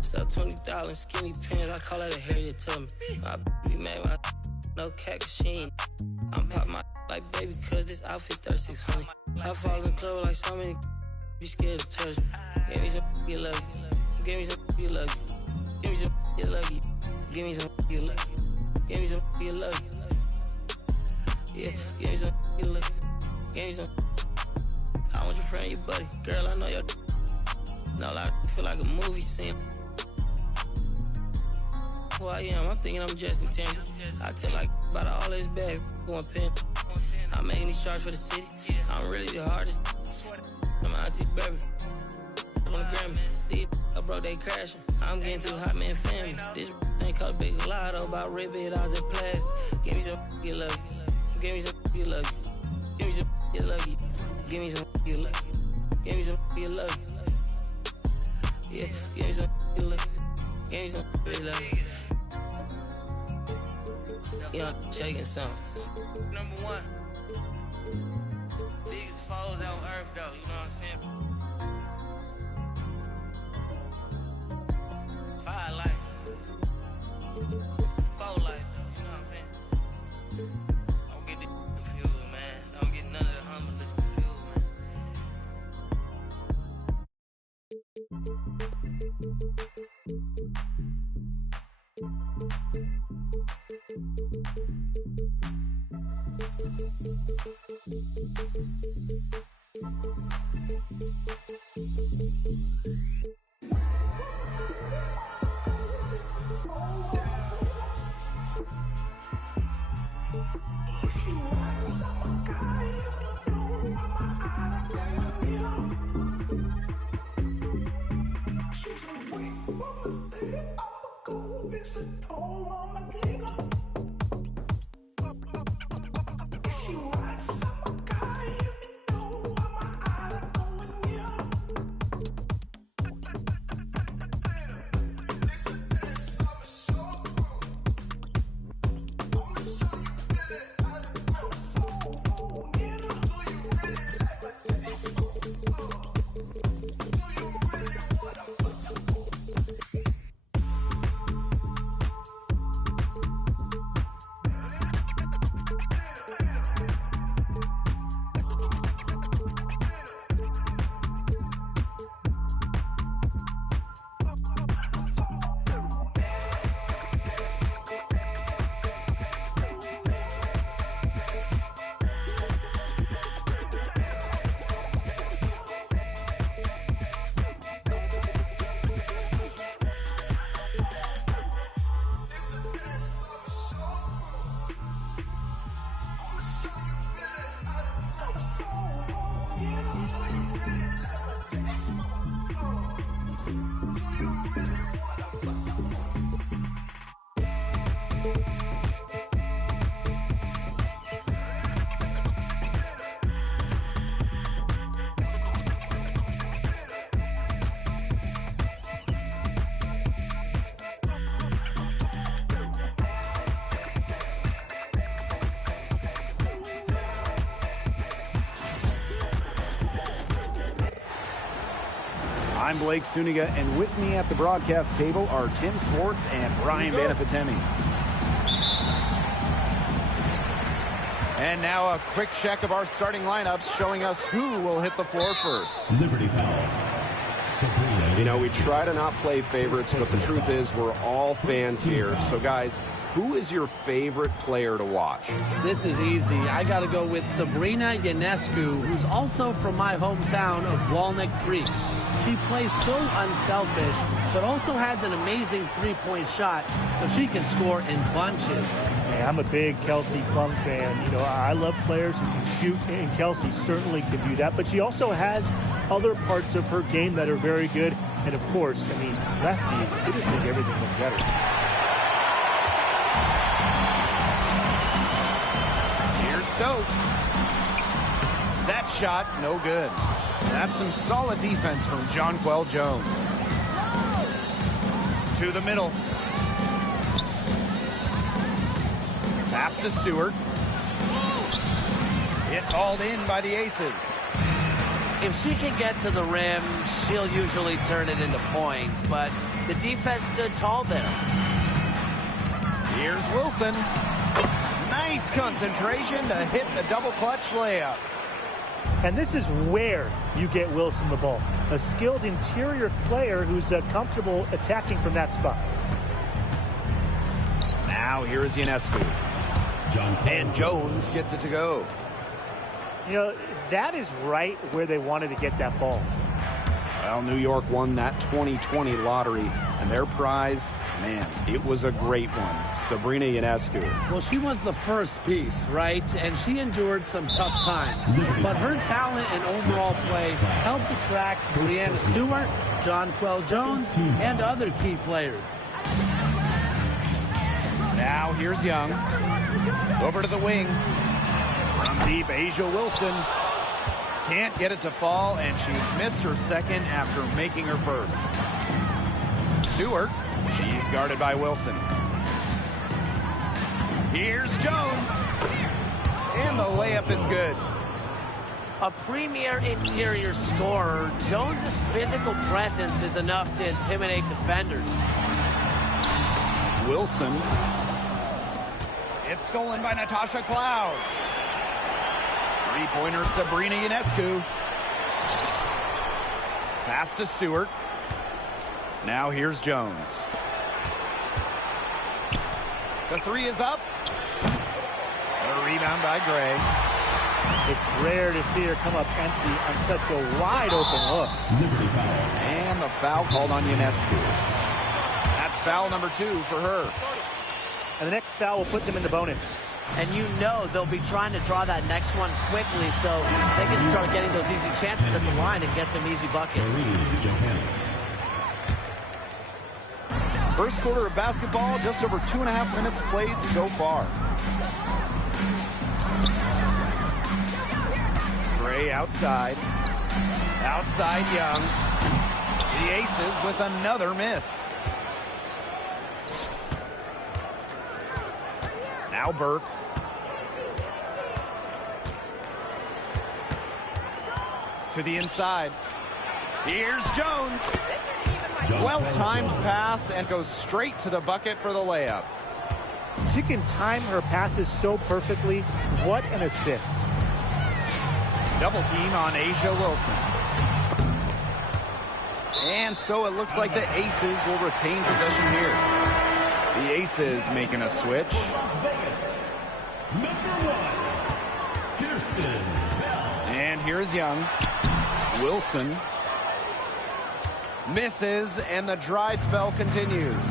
Stuff 20,000 skinny pants. I call that a Harriet Tubman. I be mad my no cat machine. I'm pop my like baby, cause this outfit 3600. I fall in the club like so many. Be scared to touch me. Give me some get lucky. Give me some get lucky. Give me some get lucky. Give me some get lucky. Give me some get lucky. Yeah, give me some get lucky. Give me some. I want your friend, your buddy. Girl, I know your. No, I feel like a movie scene. Who I am, I'm thinking I'm Justin Timberlake. I tell like about all his bags, going pin. I'm making these charts for the city. I'm really the hardest. I'm Auntie Baby. On the Grammy. These I broke, they crashing. I'm getting too hot, man, family. This thing called Big Lotto, about rip it out the plastic. Give me some get lucky. Give me some get lucky. Give me some get lucky. Give me some get lucky. Give me some get lucky. Yeah, give me some get lucky. Give me some get lucky. Yeah, I'm shaking something. Number one. Biggest foes on earth, though, you know what I'm saying? Fire life. Foe life, though, you know what I'm saying? Don't get this confused, man. Don't get none of the humblest confused, man. I'm Blake Suniga, and with me at the broadcast table are Tim Swartz and Brian Banafitemi. And now a quick check of our starting lineups showing us who will hit the floor first. Liberty foul. You know, we try to not play favorites, but the truth is we're all fans here. So, guys, who is your favorite player to watch? This is easy. I got to go with Sabrina Ionescu, who's also from my hometown of Walnut Creek. She plays so unselfish, but also has an amazing three-point shot, so she can score in bunches. Hey, I'm a big Kelsey Plum fan. You know, I love players who can shoot, and Kelsey certainly can do that. But she also has other parts of her game that are very good. And, of course, I mean, lefties, they just make everything look better. Here's Stokes. That shot, no good. That's some solid defense from Jonquel Jones. To the middle. Pass to Stewart. It's hauled in by the Aces. If she can get to the rim, she'll usually turn it into points, but the defense stood tall there. Here's Wilson. Nice concentration to hit the double clutch layup. And this is where you get Wilson the ball. A skilled interior player who's comfortable attacking from that spot. Now here is Ionescu. And Jones gets it to go. You know, that is right where they wanted to get that ball. Well, New York won that 2020 lottery, and their prize, man, it was a great one. Sabrina Ionescu. Well, she was the first piece, right? And she endured some tough times. But her talent and overall play helped attract Breanna Stewart, Jonquel Jones, and other key players. Now here's Young. Over to the wing. From deep, Asia Wilson. Can't get it to fall, and she's missed her second after making her first. Stewart. She's guarded by Wilson. Here's Jones. And the layup is good. A premier interior scorer, Jones's physical presence is enough to intimidate defenders. Wilson. It's stolen by Natasha Cloud. Three-pointer Sabrina Ionescu. Pass to Stewart. Now here's Jones. The three is up. A rebound by Gray. It's rare to see her come up empty on such a wide-open look. And the foul called on Ionescu. That's foul number 2 for her. And the next foul will put them in the bonus. And you know they'll be trying to draw that next one quickly so they can start getting those easy chances at the line and get some easy buckets. First quarter of basketball, just over 2.5 minutes played so far. Gray outside. Outside Young. The Aces with another miss. Now Burke. To the inside. Here's Jones. Well-timed pass and goes straight to the bucket for the layup. She can time her passes so perfectly. What an assist. Double team on Asia Wilson. And so it looks like the Aces will retain possession here. The Aces making a switch. And here's Young. Wilson. Misses, and the dry spell continues.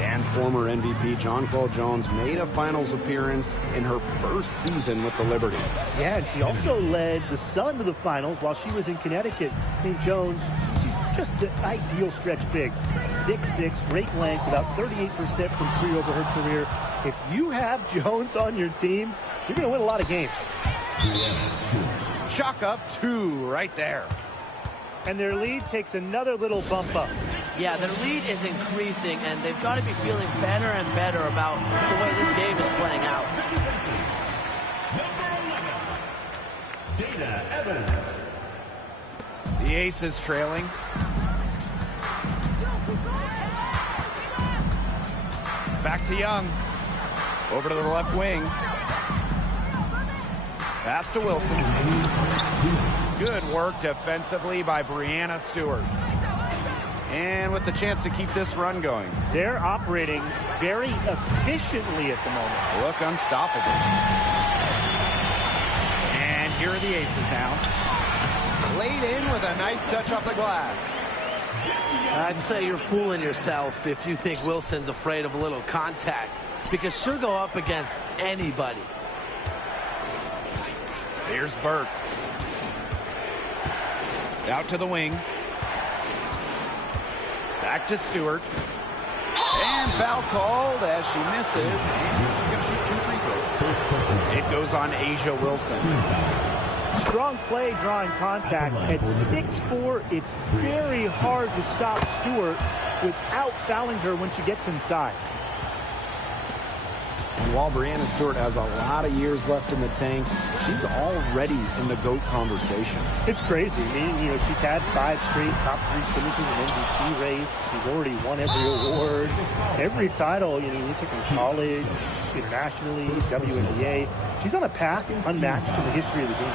And former MVP Jonquel Jones made a finals appearance in her first season with the Liberty. Yeah, and she also led the Sun to the finals while she was in Connecticut. I mean, Jones, she's just the ideal stretch big. 6'6", great length, about 38% from three over her career. If you have Jones on your team, you're going to win a lot of games. Chalk up 2 right there. And their lead takes another little bump up. Yeah, their lead is increasing, and they've got to be feeling better and better about the way this game is playing out. Dana Evans. The The Aces trailing. Back to Young. Over to the left wing. Pass to Wilson. Good work defensively by Brianna Stewart. And with the chance to keep this run going. They're operating very efficiently at the moment. Look unstoppable. And here are the Aces now. Laid in with a nice touch off the glass. I'd say you're fooling yourself if you think Wilson's afraid of a little contact, because she'll go up against anybody. Here's Burke. Out to the wing. Back to Stewart. And foul called as she misses. And she's going to shoot 2 free throws. It goes on Asia Wilson. Strong play drawing contact. At 6'4", it's very hard to stop Stewart without fouling her when she gets inside. And while Brianna Stewart has a lot of years left in the tank, she's already in the GOAT conversation. It's crazy. I mean, you know, she's had 5 straight top 3 finishes in MVP race. She's already won every award, every title. You know, you took in college, internationally, WNBA. She's on a path unmatched in the history of the game.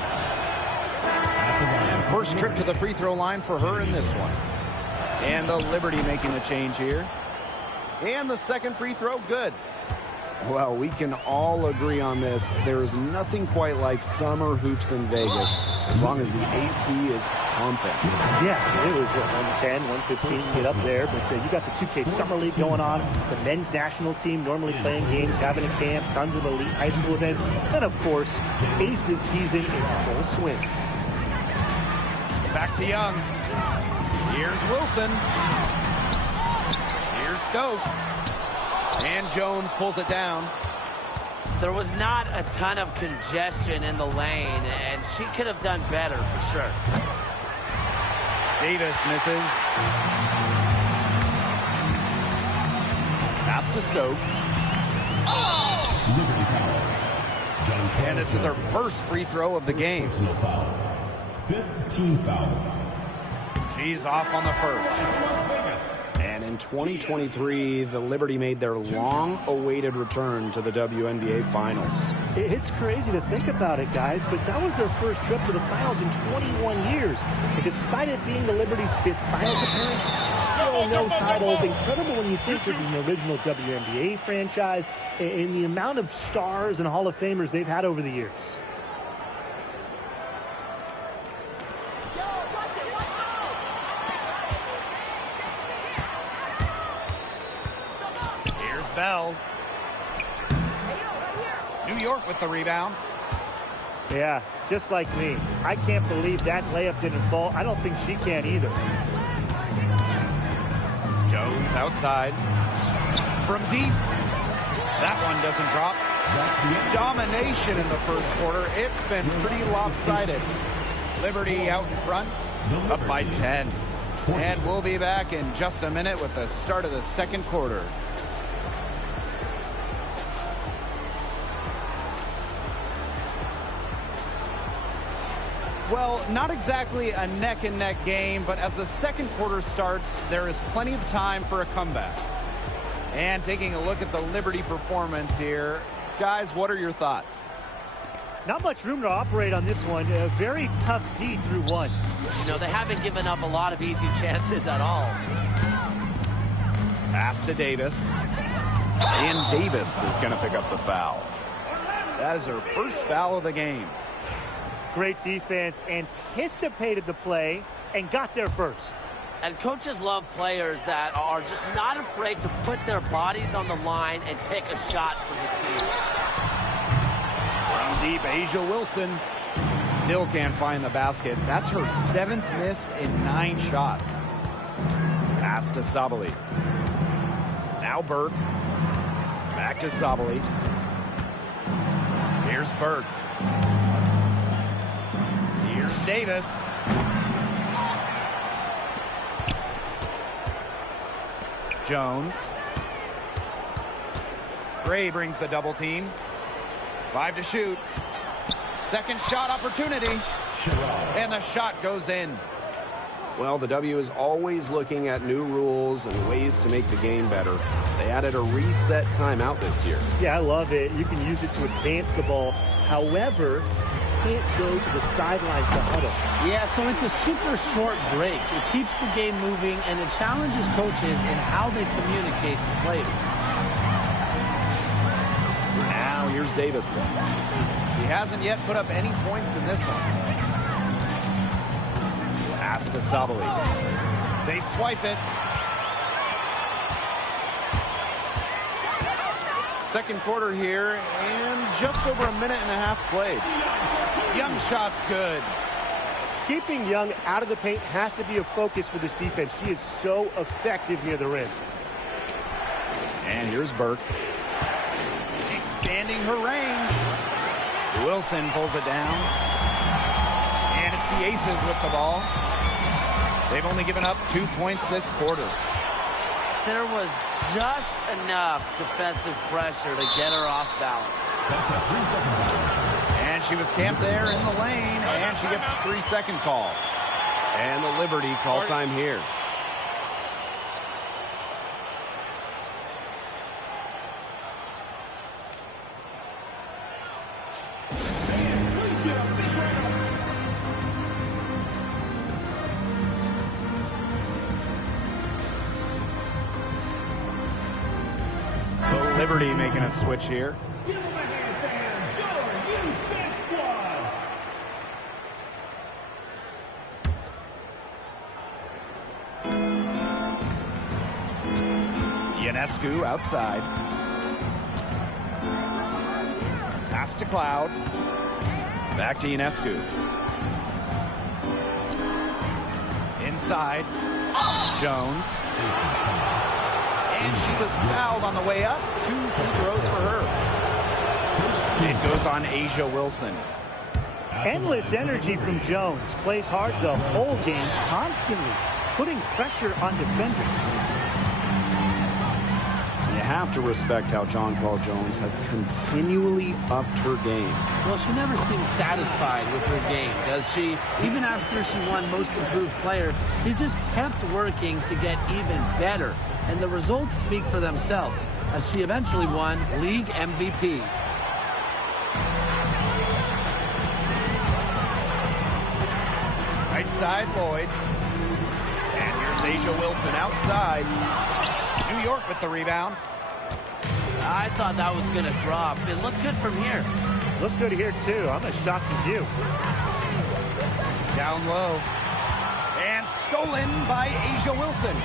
And first trip to the free throw line for her in this one. And the Liberty making the change here. And the second free throw, good. Well, we can all agree on this. There is nothing quite like summer hoops in Vegas, as long as the AC is pumping. Yeah, it was, what, 110, 115 to get up there. But you got the 2K Summer League going on. The men's national team normally playing games, having a camp, tons of elite high school events. And, of course, Aces season in full swing. Back to Young. Here's Wilson. Here's Stokes. And Jones pulls it down. There was not a ton of congestion in the lane, and she could have done better for sure. Davis misses. Pass to Stokes. And this is her first free throw of the game. 15 foul. She's off on the first. And in 2023, the Liberty made their long-awaited return to the WNBA Finals. It's crazy to think about it, guys, but that was their first trip to the finals in 21 years. And despite it being the Liberty's 5th finals appearance, still no titles. Incredible when you think this is an original WNBA franchise and the amount of stars and Hall of Famers they've had over the years. Bell. New York with the rebound. Yeah, just like me. I can't believe that layup didn't fall. I don't think she can either. Jones outside. From deep. That one doesn't drop. That's the domination in the first quarter. It's been pretty lopsided. Liberty out in front, up by 10. And we'll be back in just a minute with the start of the second quarter. Well, not exactly a neck-and-neck game, but as the second quarter starts, there is plenty of time for a comeback. And taking a look at the Liberty performance here, guys, what are your thoughts? Not much room to operate on this one. A very tough D through 1. You know, they haven't given up a lot of easy chances at all. Pass to Davis. And Davis is going to pick up the foul. That is her first foul of the game. Great defense, anticipated the play, and got there first. And coaches love players that are just not afraid to put their bodies on the line and take a shot for the team. From deep, Asia Wilson still can't find the basket. That's her 7th miss in 9 shots. Pass to Sabali. Now Burke. Back to Sabali. Here's Burke. Here's Davis. Jones. Gray brings the double team. 5 to shoot. Second shot opportunity. And the shot goes in. Well, the W is always looking at new rules and ways to make the game better. They added a reset timeout this year. Yeah, I love it. You can use it to advance the ball. However, you can't go to the sideline to huddle. Yeah, so it's a super short break. It keeps the game moving, and it challenges coaches in how they communicate to players. Now here's Davis. He hasn't yet put up any points in this one. Pass to Sabali. They swipe it. Second quarter here, and just over a minute and a half played. Young shot's good. Keeping Young out of the paint has to be a focus for this defense. She is so effective near the rim. And here's Burke. Expanding her range. Wilson pulls it down. And it's the Aces with the ball. They've only given up 2 points this quarter. There was just enough defensive pressure to get her off balance. That's a 3-second violation. And she was camped there in the lane, and she gets a 3-second call. And the Liberty call time here. So Liberty making a switch here. Give them a hand, fans. Go, youth squad. Ionescu outside. Pass to Cloud. Back to Ionescu. Inside. Jones. And she was fouled on the way up. 2 free throws for her. It goes on Asia Wilson. Endless energy from Jones. Plays hard the whole game, constantly putting pressure on defenders. You have to respect how John Paul Jones has continually upped her game. Well, she never seems satisfied with her game, does she? Even after she won Most Improved Player, she just kept working to get even better. And the results speak for themselves, as she eventually won League MVP. Right side, Lloyd. And here's Asia Wilson outside. New York with the rebound. I thought that was going to drop. It looked good from here. Looked good here, too. I'm as shocked as you. Down low. And stolen by Asia Wilson.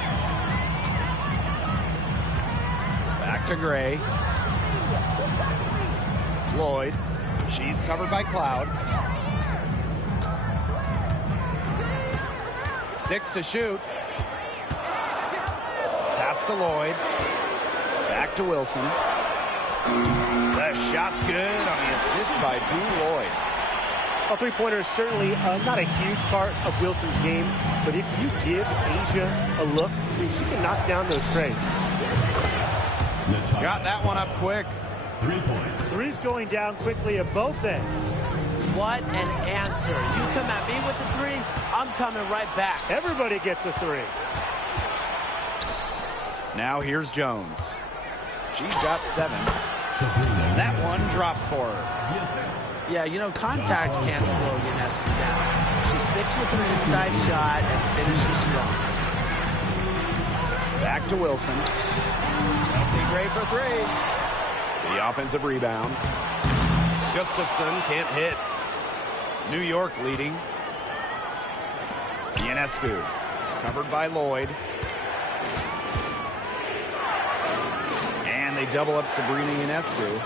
Back to Gray. Lloyd. She's covered by Cloud. 6 to shoot. Pass to Lloyd. Back to Wilson. The shot's good on the assist by Boo Lloyd. A three-pointer is certainly not a huge part of Wilson's game, but if you give Asia a look, I mean, she can knock down those trays. Got that one up quick. 3 points. Three's going down quickly at both ends. What an answer. You come at me with the three, I'm coming right back. Everybody gets a three. Now here's Jones. She's got 7. That one drops for her. Yeah, you know, contact can't slow Ionescu down. She sticks with her inside shot and finishes strong. Back to Wilson. Chelsea Gray for 3. The offensive rebound. Gustafson can't hit. New York leading. Ionescu covered by Lloyd. And they double up Sabrina Ionescu.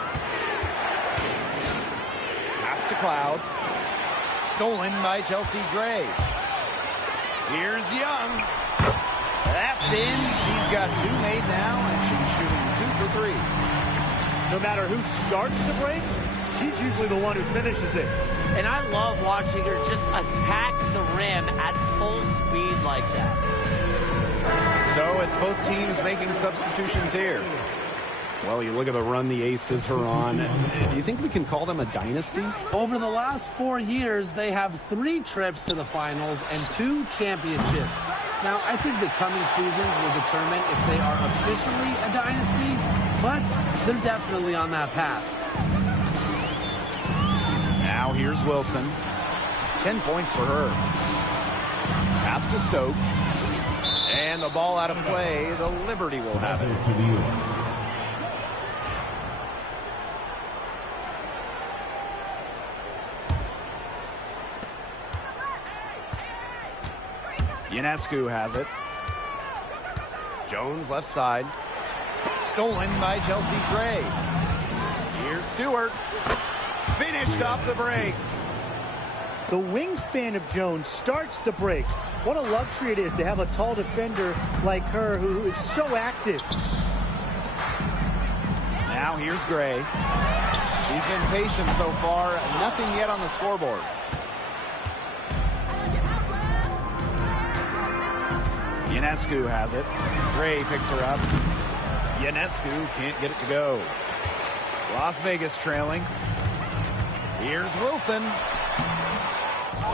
Pass to Cloud. Stolen by Chelsea Gray. Here's Young. That's in. She's got 2 made now, and she's shooting 2 for 3. No matter who starts the break, she's usually the one who finishes it. And I love watching her just attack the rim at full speed like that. So it's both teams making substitutions here. Well, you look at the run the Aces are on. Do you think we can call them a dynasty? Over the last 4 years, they have 3 trips to the finals and 2 championships. Now, I think the coming seasons will determine if they are officially a dynasty, but they're definitely on that path. Now here's Wilson. 10 points for her. Pass to Stokes. And the ball out of play. The Liberty will have it. Ionescu has it. Jones left side. Stolen by Chelsea Gray. Here's Stewart. Finished off the break. The wingspan of Jones starts the break. What a luxury it is to have a tall defender like her who is so active. Now here's Gray. She's been patient so far. Nothing yet on the scoreboard. Ionescu has it. Gray picks her up. Ionescu can't get it to go. Las Vegas trailing. Here's Wilson.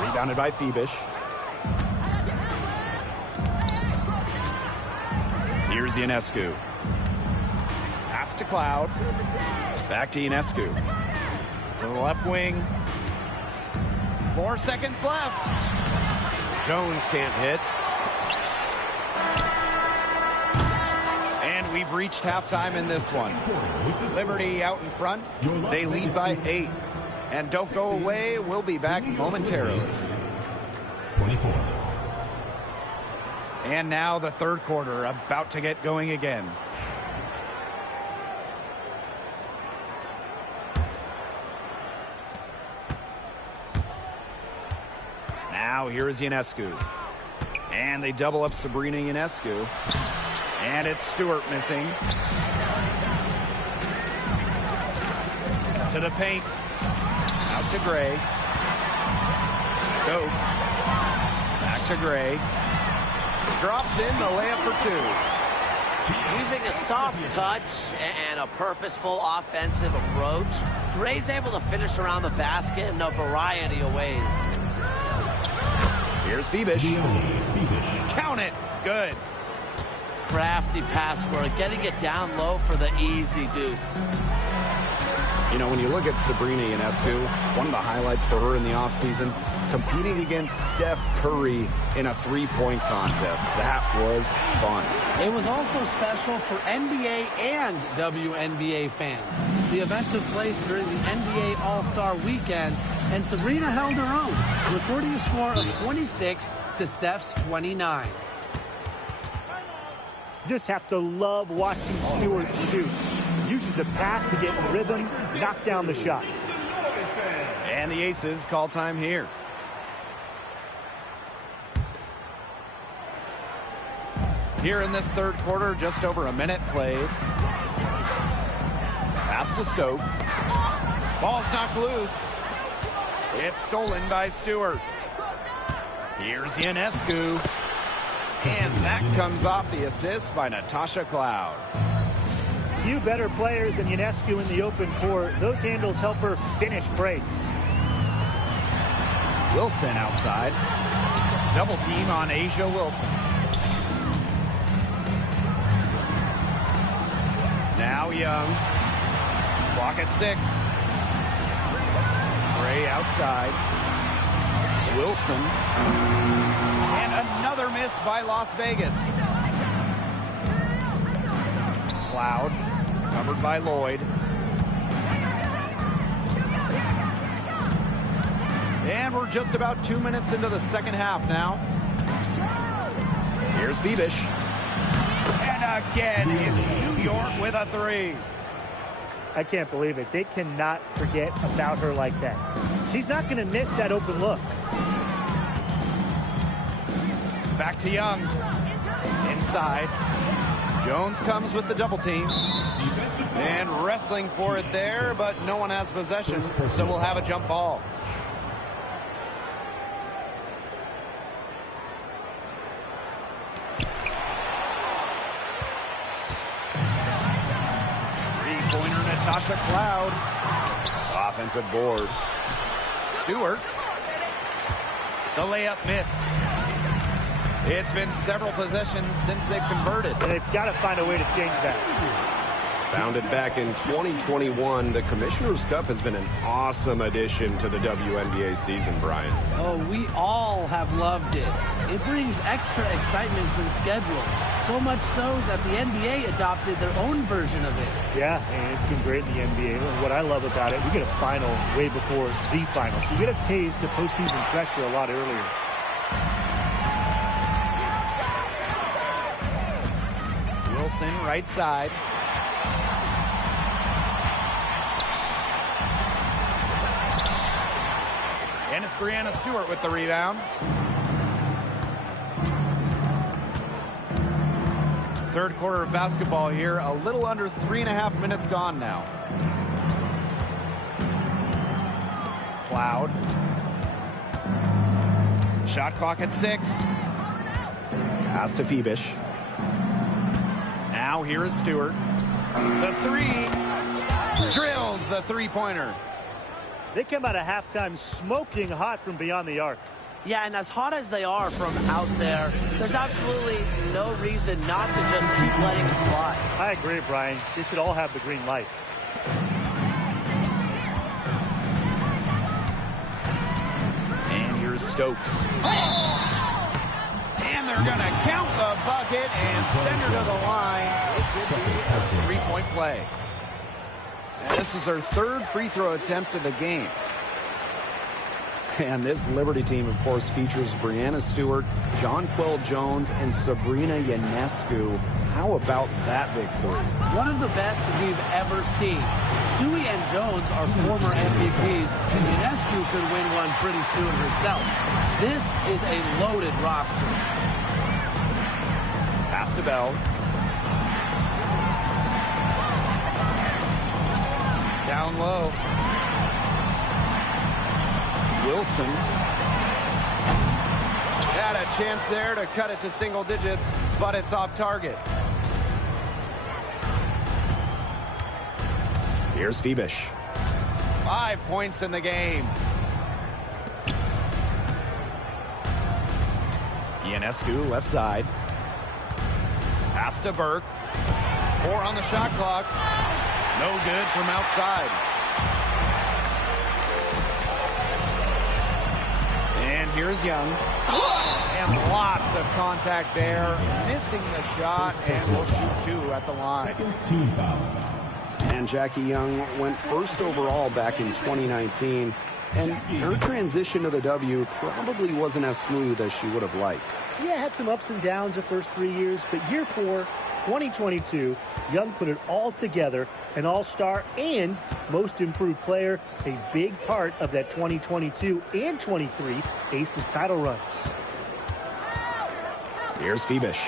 Rebounded by Phoebish. Here's Ionescu. Pass to Cloud. Back to Ionescu. To the left wing. 4 seconds left. Jones can't hit. And we've reached halftime in this one. Liberty out in front. They lead by 8. And don't go away. We'll be back momentarily. 24. And now the third quarter about to get going again. Now here is Ionescu. And they double up Sabrina Ionescu. And it's Stewart missing. To the paint. Out to Gray. Stokes. Back to Gray. Drops in the layup for 2. Using a soft touch and a purposeful offensive approach, Gray's able to finish around the basket in a variety of ways. Here's Phoebish. Count it. Good. Crafty pass work, getting it down low for the easy deuce. You know, when you look at Sabrina Ionescu, one of the highlights for her in the offseason, competing against Steph Curry in a three-point contest. That was fun. It was also special for NBA and WNBA fans. The event took place during the NBA All-Star Weekend, and Sabrina held her own, recording a score of 26 to Steph's 29. You just have to love watching Stewart shoot. Uses the pass to get in rhythm, knocks down the shot. And the Aces call time here. Here in this third quarter, just over a minute played. Pass to Stokes. Ball's knocked loose. It's stolen by Stewart. Here's Ionescu. And that comes off the assist by Natasha Cloud. Few better players than Ionescu in the open court. Those handles help her finish breaks. Wilson outside. Double team on Asia Wilson. Now Young. Clock at 6. Gray outside. Wilson. And another miss by Las Vegas. Cloud. Covered by Lloyd. And we're just about 2 minutes into the second half now. Here's Phoebish. And again, it's New York with a 3. I can't believe it. They cannot forget about her like that. She's not going to miss that open look. Back to Young. Inside. Jones comes with the double team. And wrestling for it there, but no one has possession, so we'll have a jump ball. Natasha Cloud. Offensive board. Stewart. The layup miss. It's been several possessions since they've converted. And they've got to find a way to change that. Founded back in 2021, the Commissioner's Cup has been an awesome addition to the WNBA season, Brian. Oh, we all have loved it. It brings extra excitement to the schedule. So much so that the NBA adopted their own version of it. Yeah, and it's been great in the NBA. And what I love about it, we get a final way before the final. So you get a taste of postseason pressure a lot earlier. Wilson, right side. And it's Brianna Stewart with the rebound. Third quarter of basketball here. A little under 3.5 minutes gone now. Cloud. Shot clock at 6. Pass to Phoebish. Now here is Stewart. The three. Drills the three-pointer. They come out of halftime smoking hot from beyond the arc. Yeah, and as hot as they are from out there, there's absolutely no reason not to just keep letting it fly. I agree, Brian. They should all have the green light. And here's Stokes. And they're going to count the bucket and send her to the line. It could be a three-point play. And this is her third free throw attempt of the game. And this Liberty team, of course, features Brianna Stewart, Jonquel Jones, and Sabrina Ionescu. How about that big three? One of the best we've ever seen. Stewie and Jones are former MVPs, and Ionescu could win one pretty soon herself. This is a loaded roster. Pass to Bell. Down low. Wilson had a chance there to cut it to single digits, but it's off target. Here's Phoebish. 5 points in the game. Ionescu, left side. Pass to Burke. 4 on the shot clock. No good from outside. And here's Young. And lots of contact there. Missing the shot, and will shoot 2 at the line. Second team foul. And Jackie Young went first overall back in 2019. And her transition to the W probably wasn't as smooth as she would have liked. Yeah, had some ups and downs the first 3 years, but year 4, 2022, Young put it all together, an all-star and most improved player, a big part of that 2022 and 23 Aces title runs. Here's Phoebish.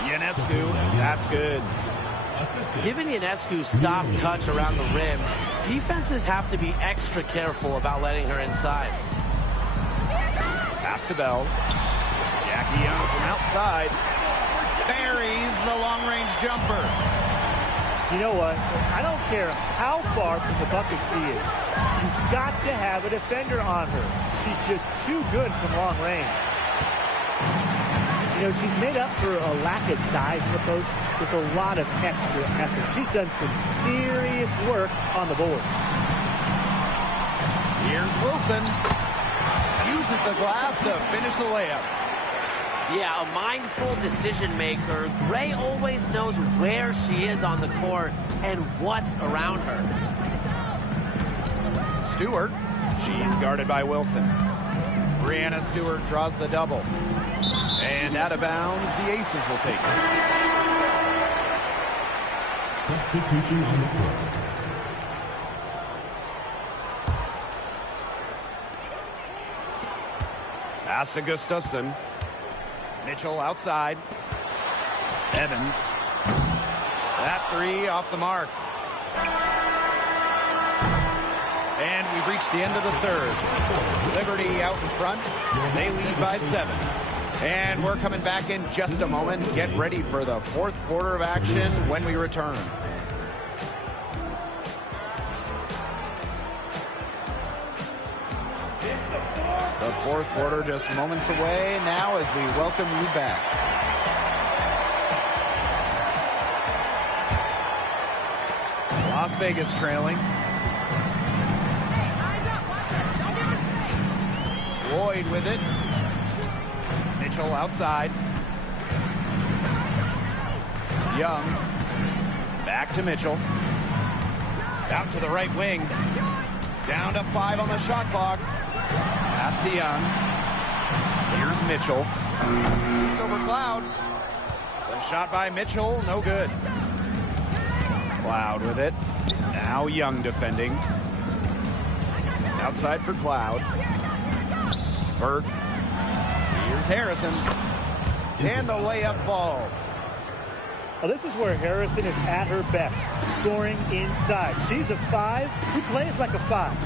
Ionescu, that's good. Given Ionescu's soft touch around the rim, defenses have to be extra careful about letting her inside. Pass to Bell. Jackie Young from outside. Buries the long-range jumper. You know what? I don't care how far from the bucket she is. You've got to have a defender on her. She's just too good from long range. You know, she's made up for a lack of size in the post with a lot of extra effort. She's done some serious work on the boards. Here's Wilson. Uses the glass to finish the layup. Yeah, a mindful decision maker. Gray always knows where she is on the court and what's around her. Stewart. She's guarded by Wilson. Brianna Stewart draws the double. And out of bounds, the Aces will take it. Substitution on the court. Pass to Gustafson. Mitchell outside. Evans. That three off the mark. And we've reached the end of the third. Liberty out in front. They lead by 7. And we're coming back in just a moment. Get ready for the fourth quarter of action when we return. The fourth quarter just moments away now as we welcome you back. Las Vegas trailing. Lloyd with it. Mitchell outside. Young. Back to Mitchell. Out to the right wing. Down to 5 on the shot clock. Pass to Young. Here's Mitchell. It's over Cloud. The shot by Mitchell, no good. Cloud with it. Now Young defending. Outside for Cloud. Burt. Here's Harrison. And the layup falls. Well, this is where Harrison is at her best, scoring inside. She's a 5 who plays like a 5.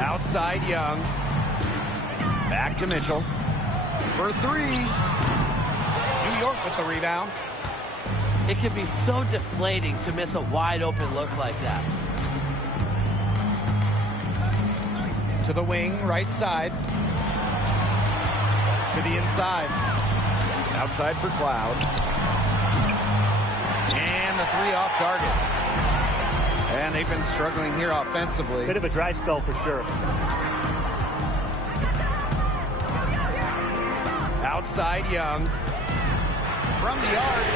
Outside Young. Back to Mitchell. For 3. New York with the rebound. It can be so deflating to miss a wide open look like that. To the wing, right side. To the inside. Outside for Cloud. And the 3 off target. And they've been struggling here offensively. Bit of a dry spell for sure. Outside Young. From the arc.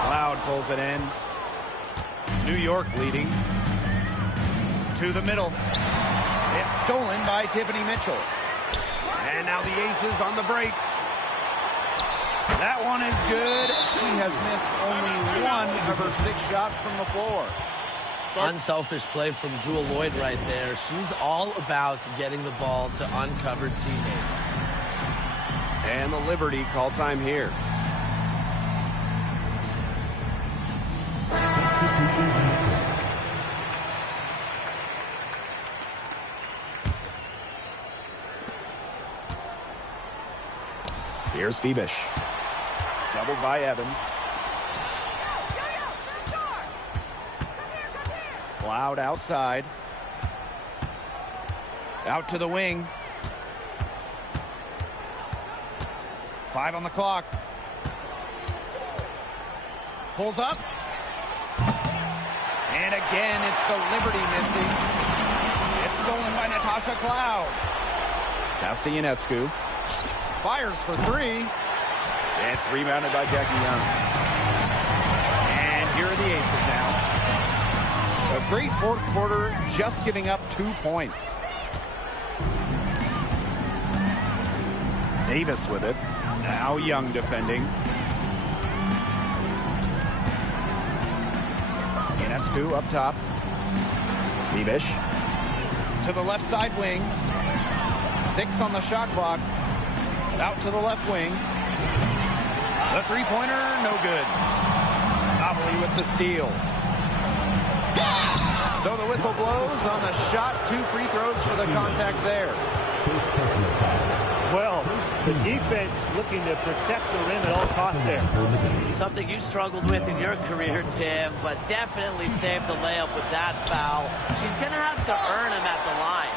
Cloud pulls it in. New York leading. To the middle. It's stolen by Tiffany Mitchell. And now the Aces on the break. That one is good. She has missed only 1 of her 6 shots from the floor. Unselfish play from Jewel Lloyd right there. She's all about getting the ball to uncovered teammates. And the Liberty call time here. Substitution on the court. Here's Phoebish. Doubled by Evans. Cloud outside. Out to the wing. 5 on the clock. Pulls up. And again, it's the Liberty missing. It's stolen by Natasha Cloud. Pass to Ionescu. Fires for 3. It's rebounded by Jackie Young. And here are the Aces now. A great fourth quarter, just giving up 2 points. Davis with it. Now Young defending. Ionescu up top. Phoebish. To the left side wing. 6 on the shot clock. Out to the left wing. The three-pointer, no good. Sabali with the steal. So the whistle blows on the shot. 2 free throws for the contact there. Well, the defense looking to protect the rim at all costs there. Something you struggled with in your career, Tim, but definitely saved the layup with that foul. She's going to have to earn him at the line.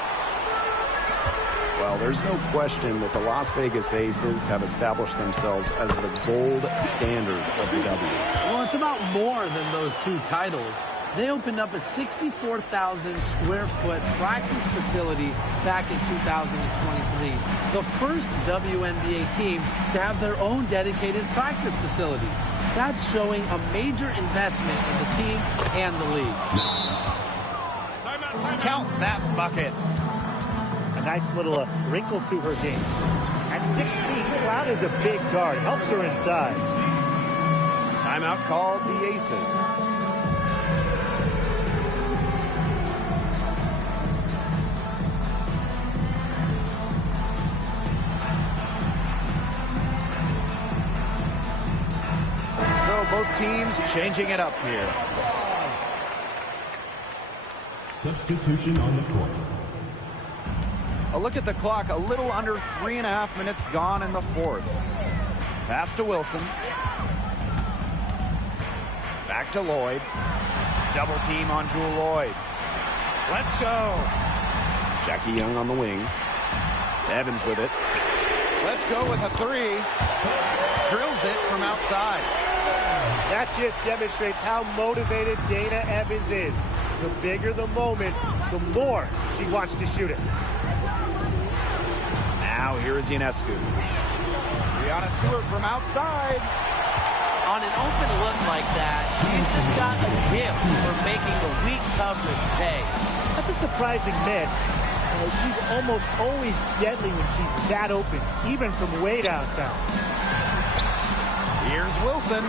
Well, there's no question that the Las Vegas Aces have established themselves as the gold standard of the W. Well, it's about more than those 2 titles. They opened up a 64,000 square foot practice facility back in 2023. The first WNBA team to have their own dedicated practice facility. That's showing a major investment in the team and the league. Count that bucket. A nice little wrinkle to her game. At 16, Cloud is a big guard. Helps her inside. Timeout called the Aces. So both teams changing it up here. Substitution on the court. A look at the clock, a little under 3.5 minutes gone in the fourth. Pass to Wilson. Back to Lloyd. Double team on Jewel Lloyd. Let's go. Jackie Young on the wing. Evans with it. Let's go with a three. Drills it from outside. That just demonstrates how motivated Dana Evans is. The bigger the moment, the more she wants to shoot it. Now here is Ionescu. Brianna Stewart from outside. On an open look like that, she's just got a gift for making the weak coverage pay. That's a surprising miss. She's almost always deadly when she's that open, even from way downtown. Here's Wilson.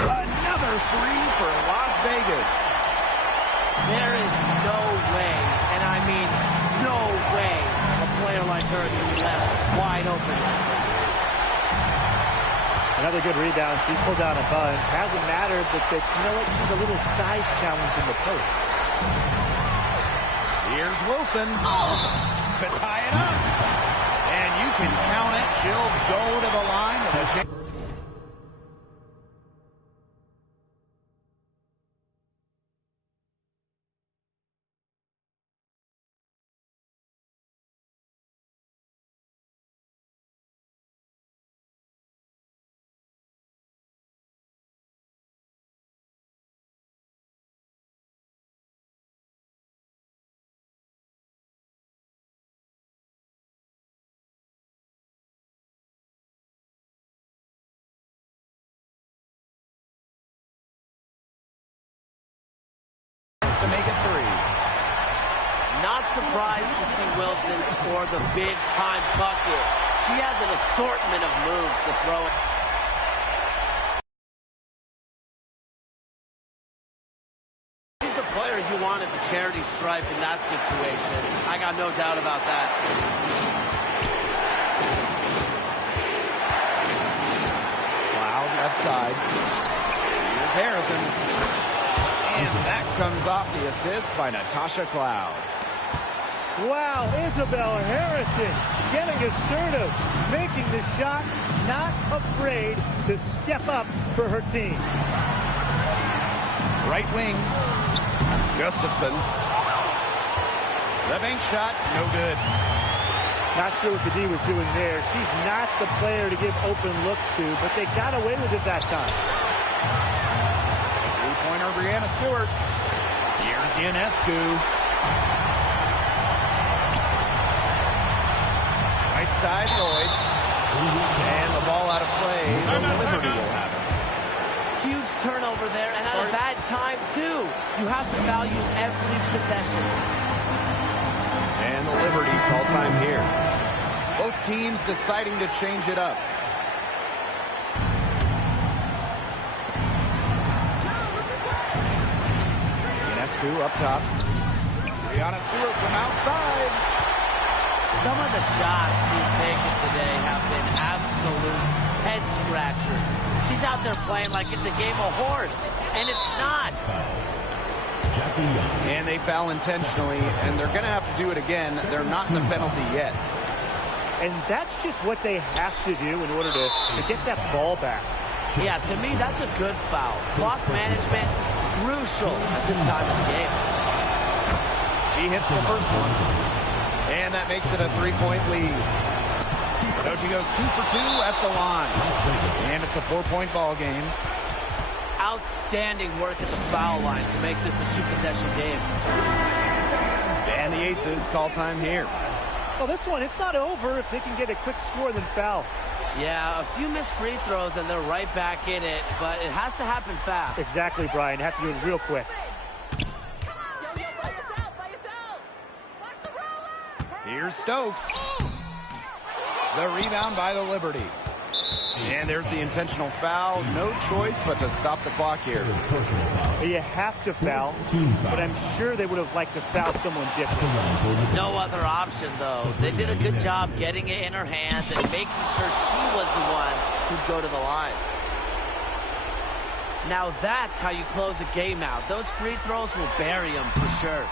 Another three for Las Vegas. There is no way, and I mean no way, a player like her can be left wide open. Another good rebound. She's pulled down a bunch. Hasn't mattered, but you know what? She's a little size challenge in the post. Here's Wilson to tie it up. And you can count it. She'll go to the line. To make it three. Not surprised to see Wilson score the big-time bucket. She has an assortment of moves to throw it. She's the player you want at the charity stripe in that situation. I got no doubt about that. Cloud left side. Here's Harrison. And that comes off the assist by Natasha Cloud. Wow, Isabel Harrison getting assertive, making the shot, not afraid to step up for her team. Right wing, Gustafson. The bank shot, no good. Not sure what the D was doing there. She's not the player to give open looks to, but they got away with it that time. Three-pointer, Brianna Stewart. Here's Ionescu. Right side, Lloyd. And the ball out of play. The Liberty will have it. Huge turnover there, and at a bad time, too. You have to value every possession. And the Liberty call time here. Both teams deciding to change it up. Ionescu up top. Brianna Stewart from outside. Some of the shots she's taken today have been absolute head scratchers. She's out there playing like it's a game of horse, and it's not. And they foul intentionally, and they're going to have to do it again. They're not in the penalty yet. And that's just what they have to do in order to get that ball back. Yeah, to me, that's a good foul. Clock management, crucial at this time of the game. She hits the first one, and that makes it a three-point lead. So she goes 2 for 2 at the line, and it's a 4-point ball game. Outstanding work at the foul line to make this a two-possession game. And the Aces call time here. Well, this one, it's not over if they can get a quick score then foul. Yeah, a few missed free throws and they're right back in it, but it has to happen fast. Exactly, Brian. Have to do it real quick. Here's Stokes. The rebound by the Liberty. And there's the intentional foul. No choice but to stop the clock here. You have to foul, but I'm sure they would have liked to foul someone different. No other option, though. They did a good job getting it in her hands and making sure she was the one who'd go to the line. Now that's how you close a game out. Those free throws will bury them for sure.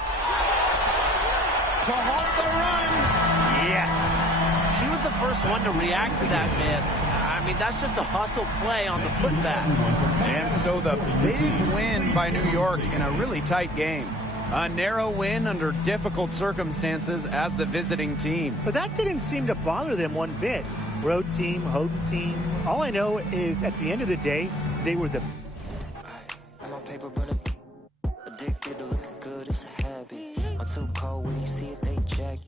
To halt the run. Yes. She was the first one to react to that miss. I mean, that's just a hustle play on the putback. And so the big win by New York in a really tight game. A narrow win under difficult circumstances as the visiting team. But that didn't seem to bother them one bit. Road team, home team. All I know is at the end of the day, they were the... I'm on paper, but addicted to looking good, it's a habit. I'm too cold when you see it, they jack.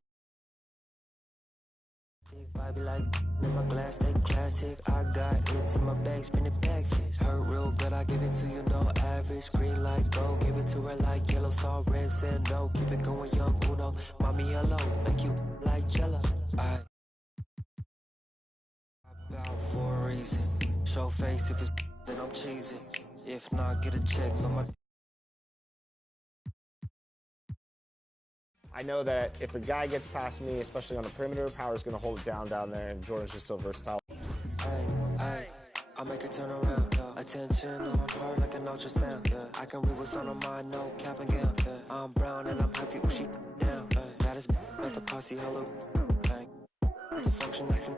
Vibe like in my glass, stay classic. I got it in my bag, spin it back fist. Hurt real good, I give it to you, no average. Green light, go, give it to her like yellow. Saw red, said no, keep it going, young Uno. Mommy, hello, make you like jello. I pop out for a reason. Show face if it's then I'm cheesing. If not, get a check, but my... I know that if a guy gets past me, especially on the perimeter, Power's going to hold it down there, and Jordan's just so versatile. I'll make it turn around. Attention on hard like an ultrasound. I can read what's on her mind, no cap and gown. I'm brown and I'm happy when she down. Baddest at the posse, hello. The function I can.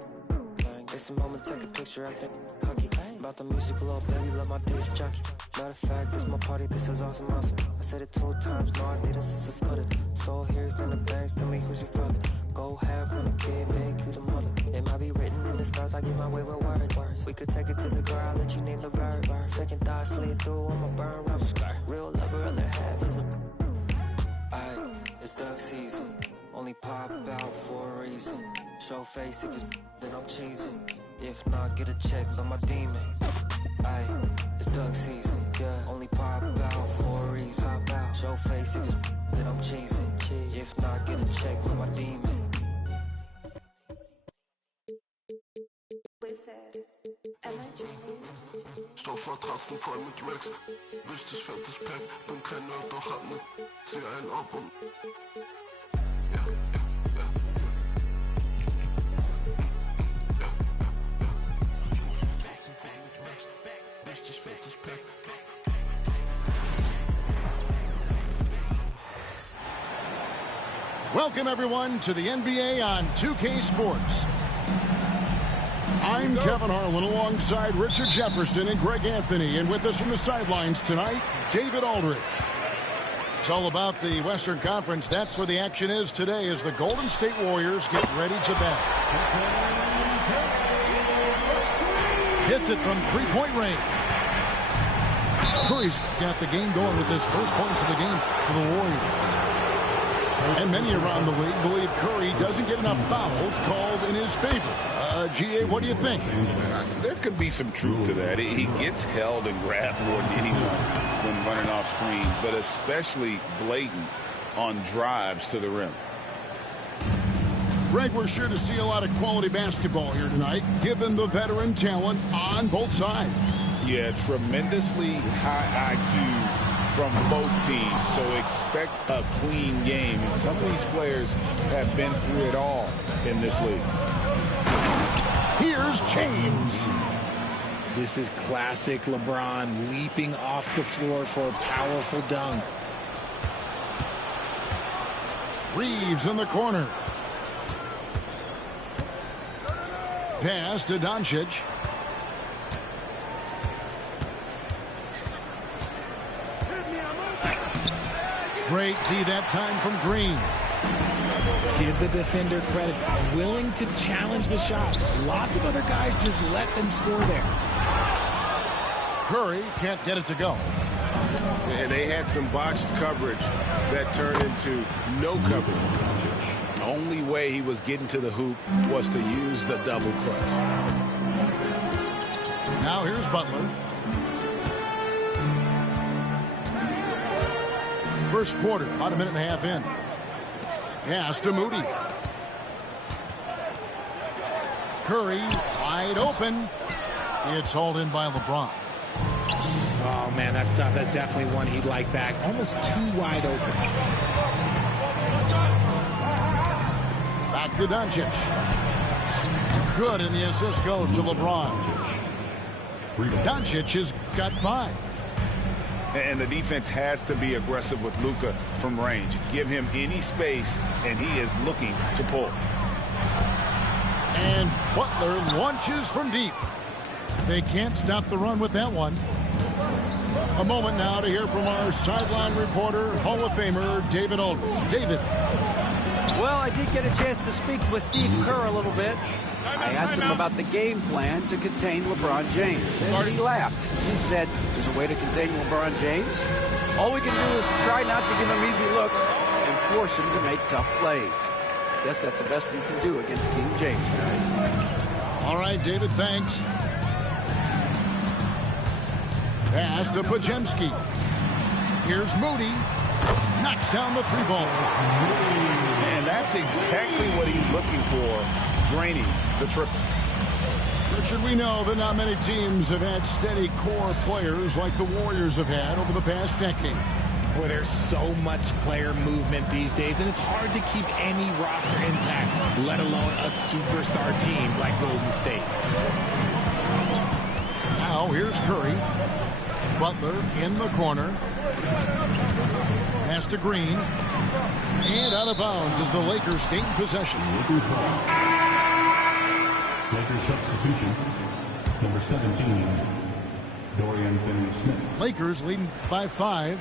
It's a moment, take a picture, I think cocky. About the music, little baby, love my disc jockey. Matter of fact, this my party, this is awesome. I said it 2 times, no I didn't since I started. So here's done the bangs, tell me who's your father. Go have from the kid, make you the mother. It might be written in the stars, I get my way with words. We could take it to the girl, I'll let you name the verb. Second thought, slid through on my burn rubber. Real lover, other half is a... It's duck season, only pop out for a reason. Show face if it's then I'm cheesing. If not, get a check by my demon. It's duck season, yeah. Only pop out for a reason. Show face if it's then I'm cheesing. If not, get a check by my demon. Stoffvertratzen voll mit Tracks. Richtig fettes Pack, bin kein Nerd, doch hab ne. Zieh einen ab und... Welcome, everyone, to the NBA on 2K Sports. I'm Kevin Harlan alongside Richard Jefferson and Greg Anthony. And with us from the sidelines tonight, David Aldridge. It's all about the Western Conference. That's where the action is today as the Golden State Warriors get ready to bat. Hits it from three-point range. Curry's got the game going with his first points of the game for the Warriors. And many around the league believe Curry doesn't get enough fouls called in his favor. GA, what do you think? There could be some truth to that. He gets held and grabbed more than anyone when running off screens, but especially blatant on drives to the rim. Greg, we're sure to see a lot of quality basketball here tonight, given the veteran talent on both sides. Yeah, tremendously high IQs from both teams, so expect a clean game. And some of these players have been through it all in this league. Here's James. This is classic LeBron leaping off the floor for a powerful dunk. Reeves in the corner. Pass to Doncic. Great D that time from Green. Give the defender credit. Willing to challenge the shot. Lots of other guys just let them score there. Curry can't get it to go. And they had some botched coverage that turned into no coverage. The only way he was getting to the hoop was to use the double clutch. Now here's Butler. First quarter, about a minute and a half in. Pass to Moody. Curry wide open. It's hauled in by LeBron. Oh, man, that's tough. That's definitely one he'd like back. Almost too wide open. Back to Doncic. Good, and the assist goes to LeBron. Doncic has got 5. And the defense has to be aggressive with Luka from range. Give him any space, and he is looking to pull. And Butler launches from deep. They can't stop the run with that one. A moment now to hear from our sideline reporter, Hall of Famer David Aldridge. David. Well, I did get a chance to speak with Steve Kerr a little bit. I asked him about the game plan to contain LeBron James, and he laughed. He said, there's a way to contain LeBron James. All we can do is try not to give him easy looks and force him to make tough plays. Guess that's the best thing you can do against King James, guys. All right, David, thanks. Pass to Pajemski. Here's Moody. Knocks down the three ball. And that's exactly what he's looking for, draining the triple. Richard, we know that not many teams have had steady core players like the Warriors have had over the past decade. Boy, there's so much player movement these days, and it's hard to keep any roster intact, let alone a superstar team like Golden State. Now here's Curry. Butler in the corner. Pass to Green. And out of bounds as the Lakers gain possession. Lakers substitution. Number 17, Dorian Finney-Smith. Lakers leading by 5.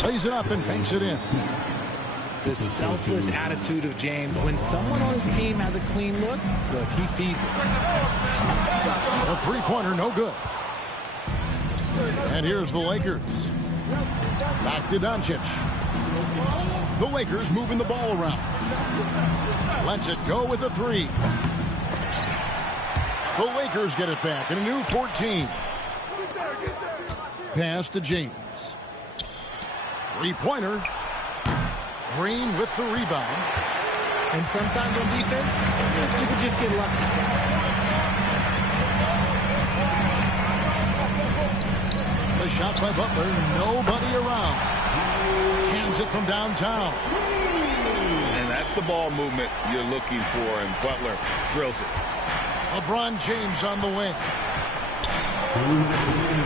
Plays it up and banks it in. The selfless attitude of James. When someone on his team has a clean look, he feeds it. A three-pointer, no good. And here's the Lakers. Back to Doncic. The Lakers moving the ball around. Lets it go with a 3. The Lakers get it back in a new 14. Pass to James. Three-pointer. Green with the rebound. And sometimes on defense, you can just get lucky. The shot by Butler, nobody around. Cans it from downtown. And that's the ball movement you're looking for, and Butler drills it. LeBron James on the wing.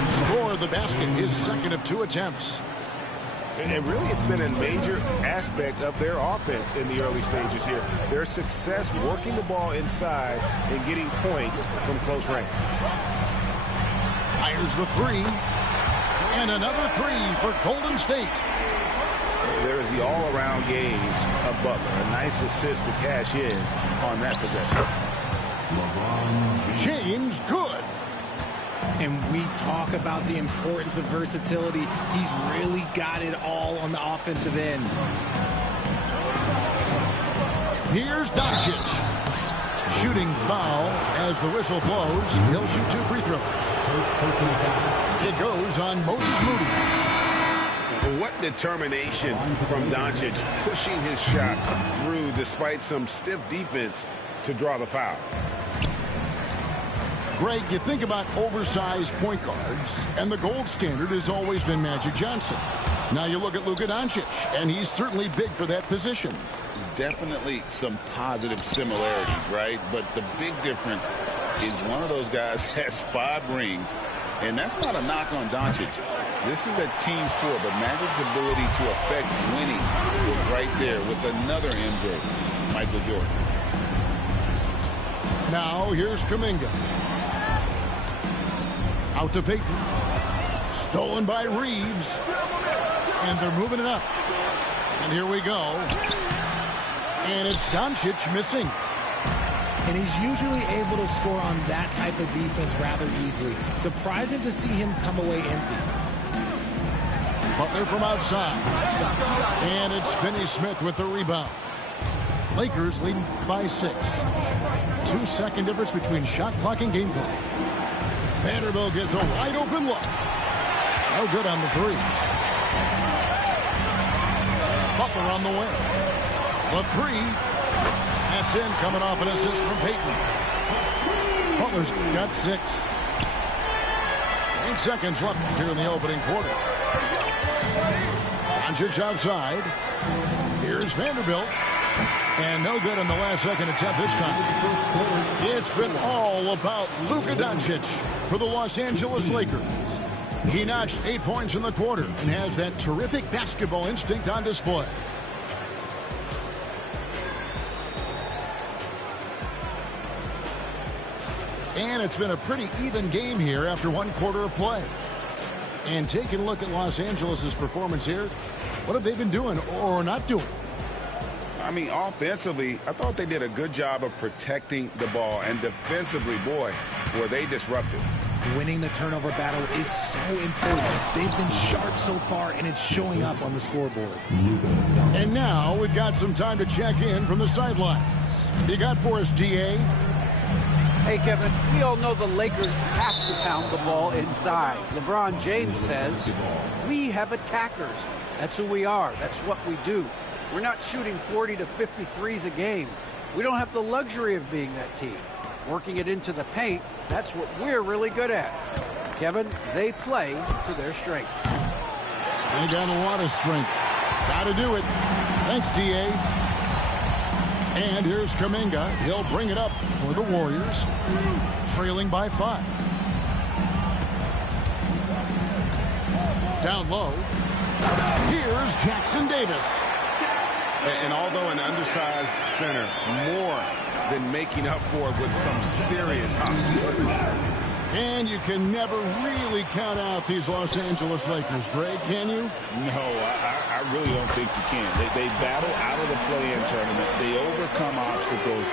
Score the basket, his second of 2 attempts. And really, it's been a major aspect of their offense in the early stages here. Their success working the ball inside and getting points from close range. Fires the 3. And another 3 for Golden State. There's the all-around game of Butler. A nice assist to cash in on that possession. James, good. And we talk about the importance of versatility. He's really got it all on the offensive end. Here's Doncic. Shooting foul as the whistle blows. He'll shoot 2 free throws. It goes on Moses Moody. What determination from Doncic, pushing his shot through despite some stiff defense to draw the foul. Greg, you think about oversized point guards, and the gold standard has always been Magic Johnson. Now you look at Luka Doncic, and he's certainly big for that position. Definitely some positive similarities, right? But the big difference is one of those guys has 5 rings, and that's not a knock on Doncic. This is a team sport, but Magic's ability to affect winning is right there with another MJ, Michael Jordan. Now here's Kuminga. Out to Payton. Stolen by Reeves. And they're moving it up. And here we go. And it's Doncic missing. And he's usually able to score on that type of defense rather easily. Surprising to see him come away empty. Butler from outside. And it's Finney-Smith with the rebound. Lakers leading by 6. 2-second difference between shot clock and game clock. Vanderbilt gets a wide open look. No good on the 3. Butler on the wing. The 3. That's in, coming off an assist from Payton. Butler's got 6. 8 seconds left here in the opening quarter. Doncic outside. Here's Vanderbilt. And no good on the last second attempt this time. It's been all about Luka Doncic for the Los Angeles Lakers. He notched 8 points in the quarter and has that terrific basketball instinct on display. And it's been a pretty even game here after one quarter of play. And taking a look at Los Angeles' performance here, what have they been doing or not doing? I mean, offensively, I thought they did a good job of protecting the ball. And defensively, boy, were they disruptive. Winning the turnover battle is so important. They've been sharp so far, and it's showing up on the scoreboard. And now we've got some time to check in from the sidelines. You got for us, DA? Hey, Kevin, we all know the Lakers have to pound the ball inside. LeBron James says, we have attackers. That's who we are. That's what we do. We're not shooting 40 to 53s a game. We don't have the luxury of being that team. Working it into the paint, that's what we're really good at. Kevin, they play to their strengths. They got a lot of strength. Got to do it. Thanks, DA. And here's Kuminga. He'll bring it up for the Warriors, trailing by 5. Down low. Here's Jackson Davis. And although an undersized center, more than making up for it with some serious hops. And you can never really count out these Los Angeles Lakers, Greg, can you? No, I really don't think you can. They battle out of the play-in tournament. They overcome obstacles,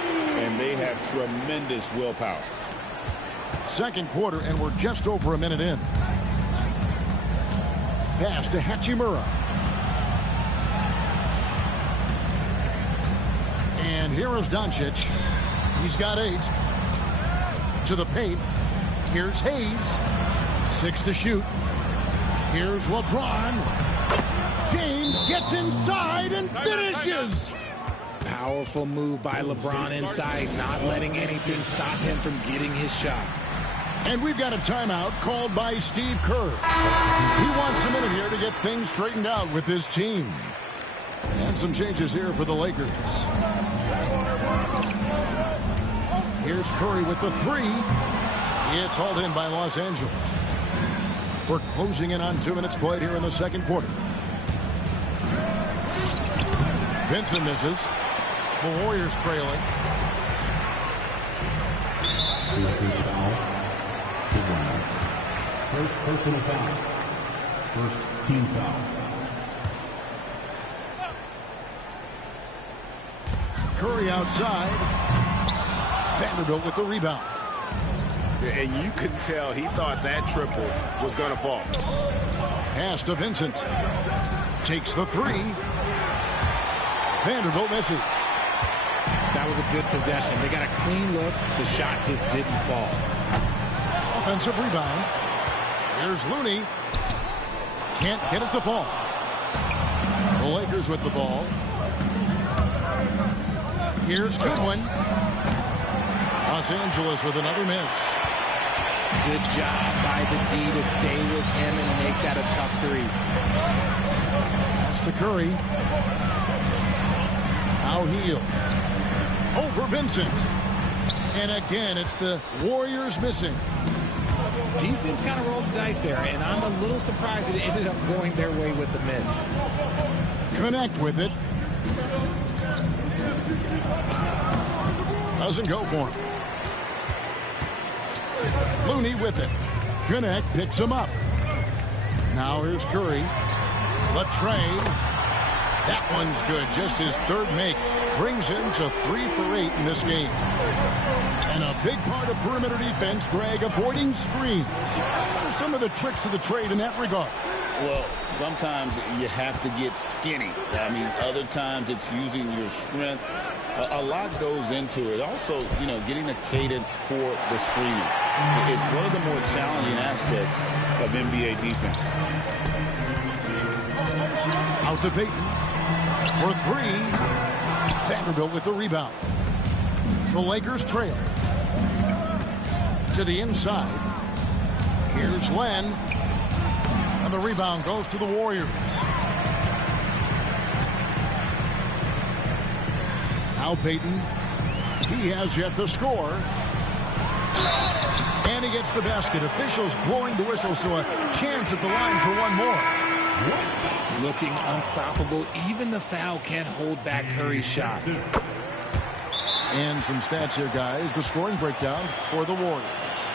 and they have tremendous willpower. Second quarter, and we're just over a minute in. Pass to Hachimura. And here is Doncic. He's got 8. To the paint. Here's Hayes. 6 to shoot. Here's LeBron. James gets inside and finishes. Powerful move by LeBron inside, not letting anything stop him from getting his shot. And we've got a timeout called by Steve Kerr. He wants a minute here to get things straightened out with his team. And some changes here for the Lakers. Here's Curry with the 3. It's hauled in by Los Angeles. We're closing in on 2 minutes played here in the second quarter. Vincent misses. The Warriors trailing. First personal foul. First team foul. Curry outside. Vanderbilt with the rebound. And you could tell he thought that triple was going to fall. Pass to Vincent. Takes the 3. Vanderbilt misses. That was a good possession. They got a clean look. The shot just didn't fall. Offensive rebound. Here's Looney. Can't get it to fall. The Lakers with the ball. Here's Goodwin. Los Angeles with another miss. Good job by the D to stay with him and make that a tough 3. Pass to Curry. Now Heel. Over Vincent. And again, it's the Warriors missing. Defense kind of rolled the dice there, and I'm a little surprised it ended up going their way with the miss. Connect with it. Doesn't go for him. Looney with it. Connect picks him up. Now here's Curry. Latrey. That one's good. Just his 3rd make. Brings him to 3 for 8 in this game. And a big part of perimeter defense, Greg, avoiding screens. What are some of the tricks of the trade in that regard? Well, sometimes you have to get skinny. I mean, other times it's using your strength. A lot goes into it. Also, you know, getting a cadence for the screening. It's one of the more challenging aspects of NBA defense. Out to Payton for 3. Vanderbilt with the rebound. The Lakers trail. To the inside. Here's Len. And the rebound goes to the Warriors. Now Payton. He has yet to score. And he gets the basket. Officials blowing the whistle, so a chance at the line for one more. Looking unstoppable. Even the foul can't hold back Curry's shot. And some stats here, guys. The scoring breakdown for the Warriors.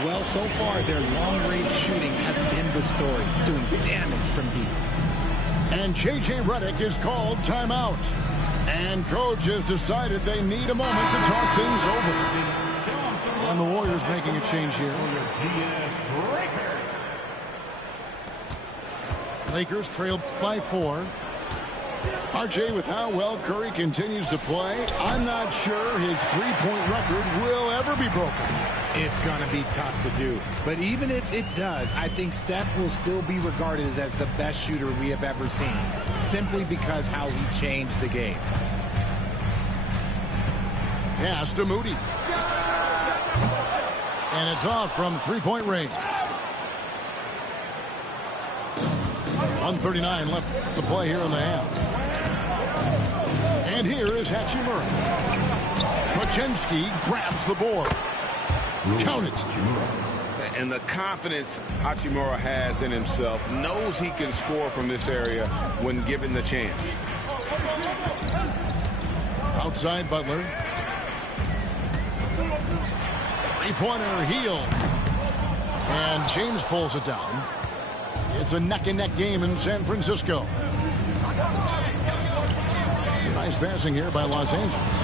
Well, so far, their long-range shooting has been the story, doing damage from deep. And J.J. Redick is called timeout. And coach has decided they need a moment to talk things over. And the Warriors making a change here. Lakers trail by 4. RJ, with how well Curry continues to play, I'm not sure his three-point record will ever be broken. It's going to be tough to do. But even if it does, I think Steph will still be regarded as the best shooter we have ever seen, simply because how he changed the game. Pass to Moody. And it's off from three-point range. 1:39 left to play here in the half. And here is Hachimura. Pachinski grabs the board. Count it. And the confidence Hachimura has in himself, knows he can score from this area when given the chance. Outside Butler. Three-pointer Hield. And James pulls it down. It's a neck-and-neck game in San Francisco. Nice passing here by Los Angeles.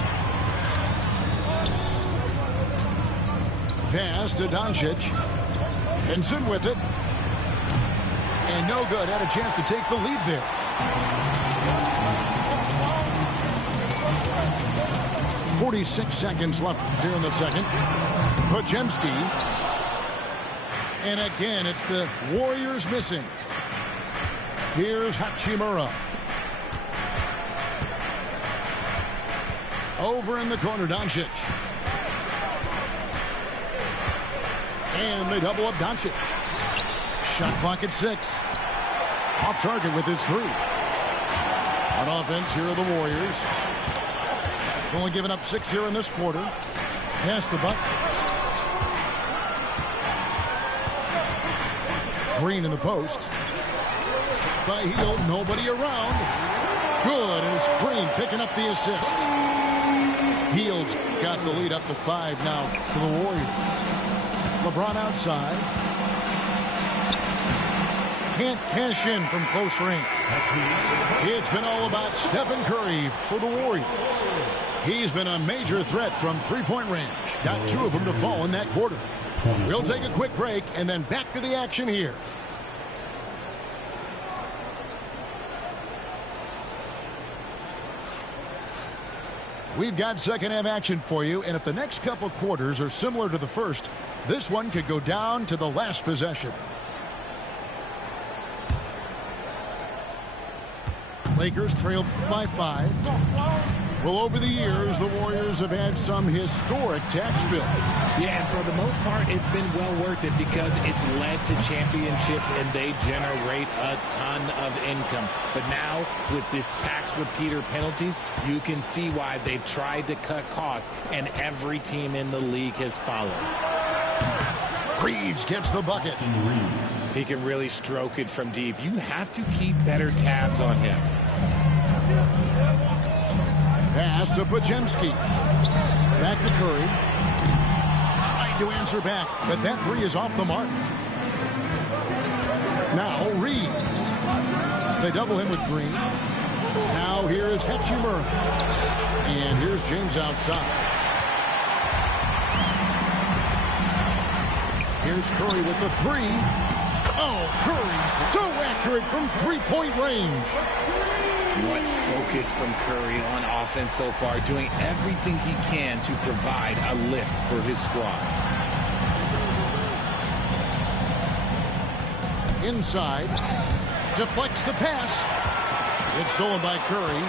Pass to Doncic. Benson with it. And no good. Had a chance to take the lead there. .46 seconds left here in the second. Pajemski. And again, it's the Warriors missing. Here's Hachimura. Over in the corner, Doncic. And they double up Doncic. Shot clock at 6. Off target with his 3. On offense, here are the Warriors. Only giving up 6 here in this quarter. Pass to Buck. Green in the post. Shot by Hield. Nobody around. Good. And it's Green picking up the assist. Hield's got the lead up to 5 now for the Warriors. LeBron outside. Can't cash in from close range. It's been all about Stephen Curry for the Warriors. He's been a major threat from three-point range. Got 2 of them to fall in that quarter. We'll take a quick break and then back to the action here. We've got second half action for you, and if the next couple quarters are similar to the first, this one could go down to the last possession. Lakers trail by 5. Well, over the years, the Warriors have had some historic tax bill. Yeah, and for the most part, it's been well worth it because it's led to championships and they generate a ton of income. But now, with this tax repeater penalties, you can see why they've tried to cut costs, and every team in the league has followed. Reeves gets the bucket. He can really stroke it from deep. You have to keep better tabs on him. Pass to Pajemski. Back to Curry. Trying to answer back, but that 3 is off the mark. Now Reeves. They double him with Green. Now here is Hachimura. And here's James outside. Here's Curry with the 3. Oh, Curry so accurate from three-point range. What focus from Curry on offense so far, doing everything he can to provide a lift for his squad. Inside, deflects the pass. It's stolen by Curry.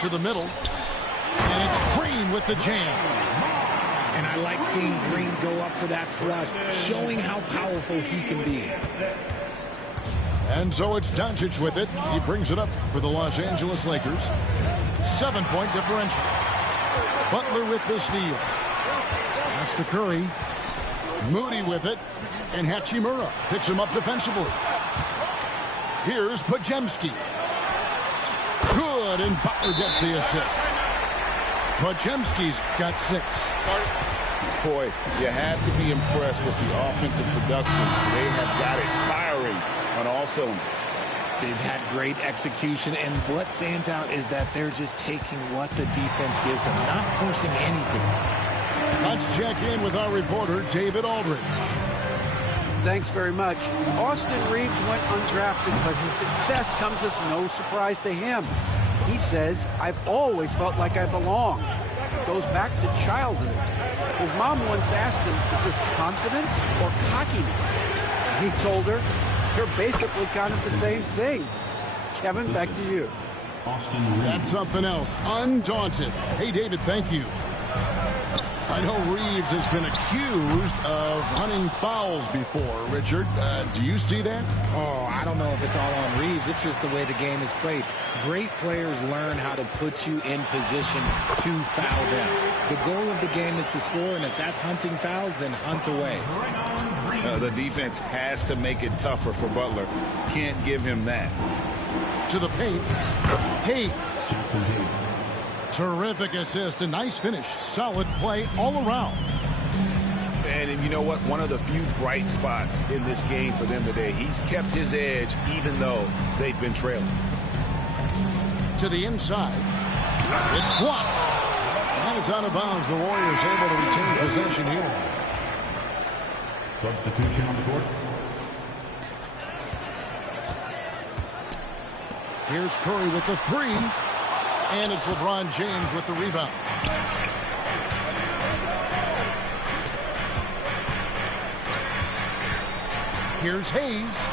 To the middle. And it's Green with the jam. And I like seeing Green go up for that flush, showing how powerful he can be. And so it's Doncic with it. He brings it up for the Los Angeles Lakers. 7-point differential. Butler with the steal. Pass to Curry. Moody with it. And Hachimura picks him up defensively. Here's Pajemski. Good, and Butler gets the assist. Podziemski's got 6. Boy, you have to be impressed with the offensive production. They have got it firing on all cylinders. They've had great execution, and what stands out is that they're just taking what the defense gives them, not forcing anything. Let's check in with our reporter, David Aldridge. Thanks very much. Austin Reeves went undrafted, but his success comes as no surprise to him. He says, "I've always felt like I belong." It goes back to childhood. His mom once asked him, "Is this confidence or cockiness?" He told her, "They're basically kind of the same thing." Kevin, back to you. That's something else. Undaunted. Hey, David, thank you. I know Reeves has been accused of hunting fouls before. Richard, do you see that? Oh, I don't know if it's all on Reeves. It's just the way the game is played. Great players learn how to put you in position to foul them. The goal of the game is to score, and if that's hunting fouls, then hunt away. The defense has to make it tougher for Butler. Can't give him that. To the paint. Hayes. Terrific assist. A nice finish. Solid play all around. And you know what? One of the few bright spots in this game for them today. He's kept his edge even though they've been trailing. To the inside. It's blocked. And it's out of bounds. The Warriors able to retain possession here. Substitution on the court. Here's Curry with the 3. And it's LeBron James with the rebound. Here's Hayes.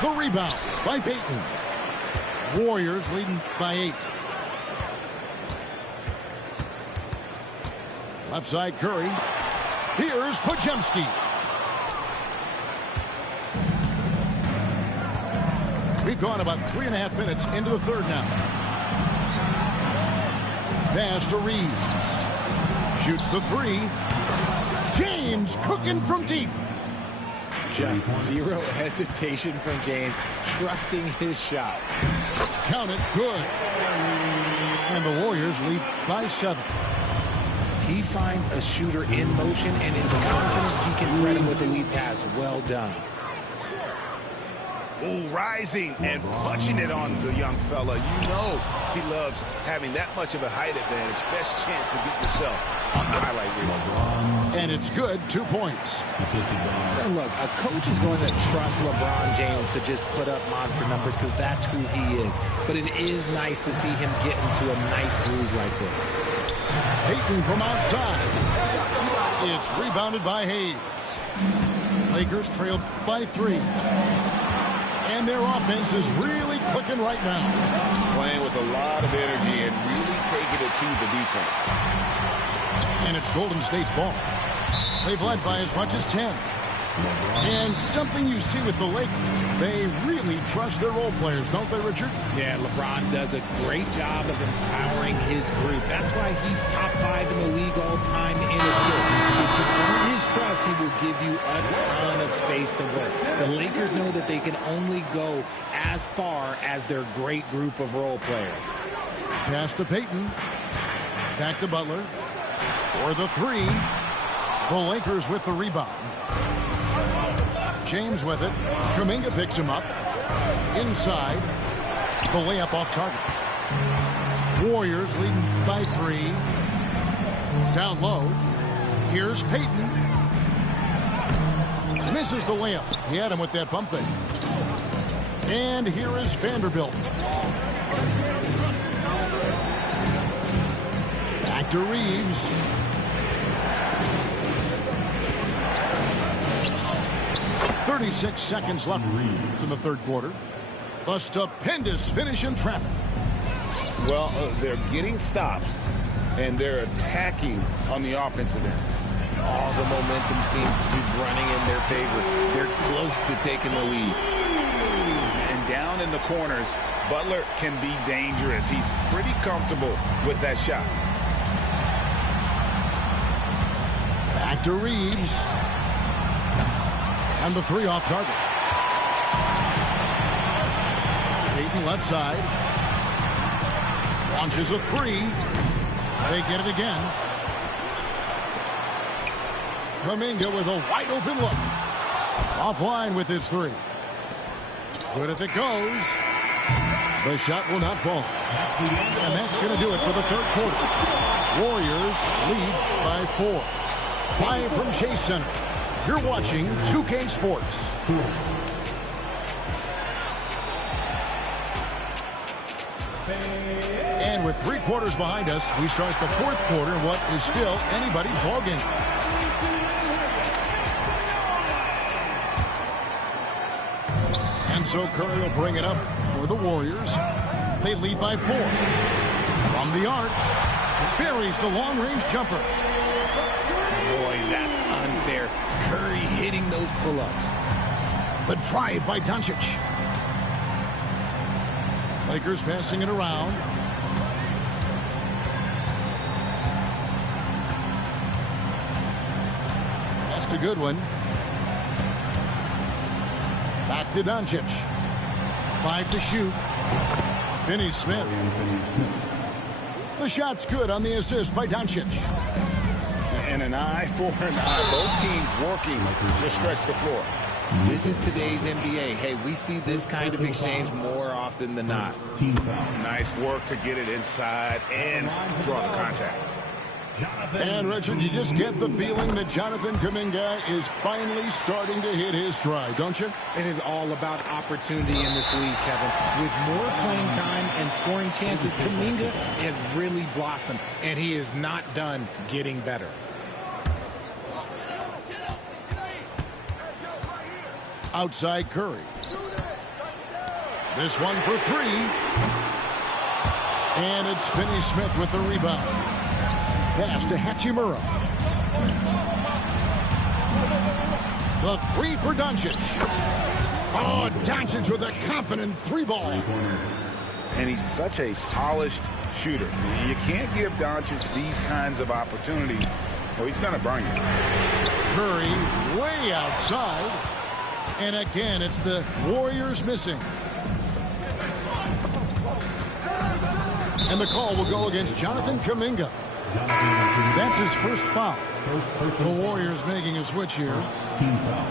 The rebound by Payton. Warriors leading by 8. Left side Curry. Here's Podziemski. We've gone about 3.5 minutes into the third now. Pass to Reeves. Shoots the 3. James cooking from deep. Just zero hesitation from James, trusting his shot. Count it, good. And the Warriors lead by 7. He finds a shooter in motion and is confident he can thread him with the lead pass. Well done. Ooh, rising and punching it on the young fella. You know he loves having that much of a height advantage. Best chance to get yourself on the highlight reel. And it's good, 2 points. And look, a coach is going to trust LeBron James to just put up monster numbers because that's who he is. But it is nice to see him get into a nice groove like this. Payton from outside. It's rebounded by Hayes. Lakers trail by 3. And their offense is really clicking right now. Playing with a lot of energy and really taking it to the defense. And it's Golden State's ball. They've led by as much as 10. And something you see with the Lakers, they really trust their role players, don't they, Richard? Yeah, LeBron does a great job of empowering his group. That's why he's top 5 in the league all time in assists. If you earn his trust, he will give you a ton of space to work. The Lakers know that they can only go as far as their great group of role players. Pass to Payton. Back to Butler. For the 3. The Lakers with the rebound. James with it. Kuminga picks him up. Inside. The layup off target. Warriors leading by 3. Down low. Here's Payton. Misses the layup. He had him with that pump fake. And here is Vanderbilt. Back to Reeves. .36 seconds left in the third quarter. A stupendous finish in traffic. Well, they're getting stops, and they're attacking on the offensive end. All the momentum seems to be running in their favor. They're close to taking the lead. And down in the corners, Butler can be dangerous. He's pretty comfortable with that shot. Back to Reeves. And the 3 off target. Payton left side. Launches a 3. They get it again. Kuminga with a wide open look. Offline with his three. Good if it goes. The shot will not fall. And that's going to do it for the third quarter. Warriors lead by 4. 5 from Chase Center. You're watching 2K Sports. And with 3 quarters behind us, we start the fourth quarter in what is still anybody's ballgame. And so Curry will bring it up for the Warriors. They lead by 4. From the arc, buries the long-range jumper. Boy, that's unfair. Curry hitting those pull-ups. The drive by Doncic. Lakers passing it around. That's a good one. Back to Doncic. 5 to shoot. Finney-Smith. The shot's good on the assist by Doncic. And an eye for an eye. Both teams working to stretch the floor. This is today's NBA. Hey, we see this kind of exchange more often than not. Nice work to get it inside and draw the contact. And, Richard, you just get the feeling that Jonathan Kuminga is finally starting to hit his stride, don't you? It is all about opportunity in this league, Kevin. With more playing time and scoring chances, Kuminga has really blossomed, and he is not done getting better. Outside Curry. This one for 3. And it's Finney-Smith with the rebound. Pass to Hachimura. The 3 for Doncic. Oh, Doncic with a confident 3-ball. And he's such a polished shooter. You can't give Doncic these kinds of opportunities, or he's going to burn you. Curry way outside. And again, it's the Warriors missing. And the call will go against Jonathan Kuminga. That's his first foul. The Warriors making a switch here. Team foul.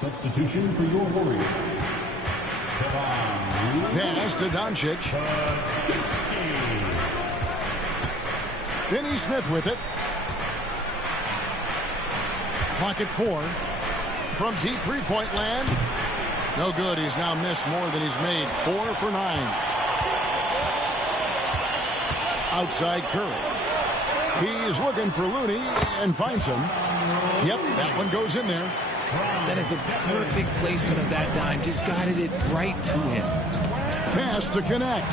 Substitution for your Warriors. Pass to Doncic. Finney-Smith with it. Clock at 4. From deep three-point land. No good. He's now missed more than he's made. 4 for 9. Outside Curry. He's looking for Looney and finds him. Yep, that one goes in there. That is a perfect placement of that dime. Just guided it right to him. Pass to connect.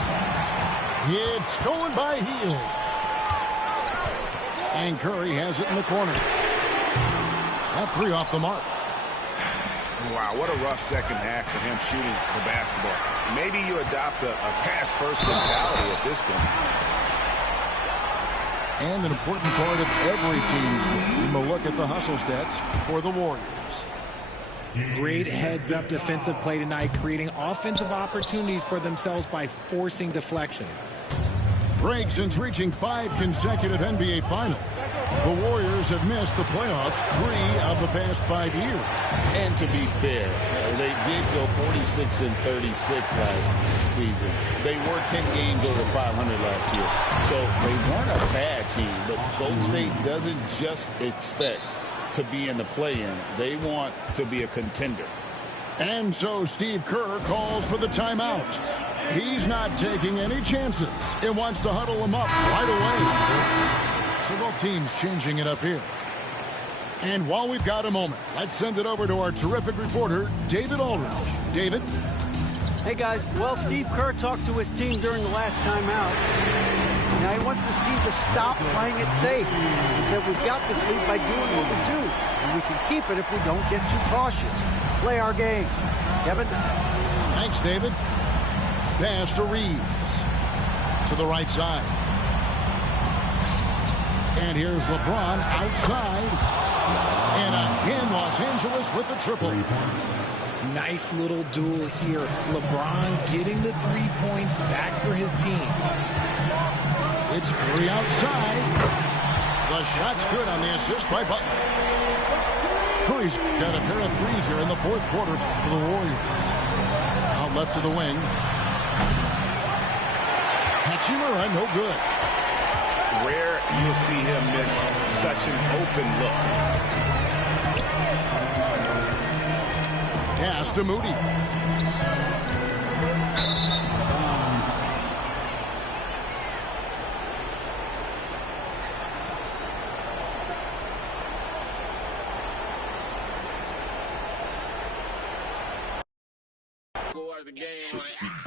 It's stolen by Hield. And Curry has it in the corner. That 3 off the mark. Wow, what a rough second half for him shooting the basketball. Maybe you adopt a pass-first mentality at this point. And an important part of every team's game. We'll look at the hustle stats for the Warriors. Great heads-up defensive play tonight, creating offensive opportunities for themselves by forcing deflections. Break since reaching 5 consecutive NBA Finals. The Warriors have missed the playoffs 3 of the past 5 years. And to be fair, they did go 46-36 last season. They were 10 games over 500 last year. So they weren't a bad team, but Golden State doesn't just expect to be in the play-in. They want to be a contender. And so Steve Kerr calls for the timeout. He's not taking any chances. He wants to huddle them up right away. So both teams changing it up here. And while we've got a moment, let's send it over to our terrific reporter, David Aldridge. David? Hey, guys. Well, Steve Kerr talked to his team during the last timeout. Now he wants his team to stop playing it safe. He said, we've got this lead by doing what we do, and we can keep it if we don't get too cautious. Play our game. Kevin? Thanks, David. Pass to Reeves. To the right side. And here's LeBron outside. And again, Los Angeles with the triple. Nice little duel here. LeBron getting the 3 points back for his team. It's Curry outside. The shot's good on the assist by Butler. Curry's got a pair of threes here in the fourth quarter for the Warriors. Out left to the wing. Hachimura, no good. Rare you'll see him miss such an open look. Pass to Moody. Go out of the game.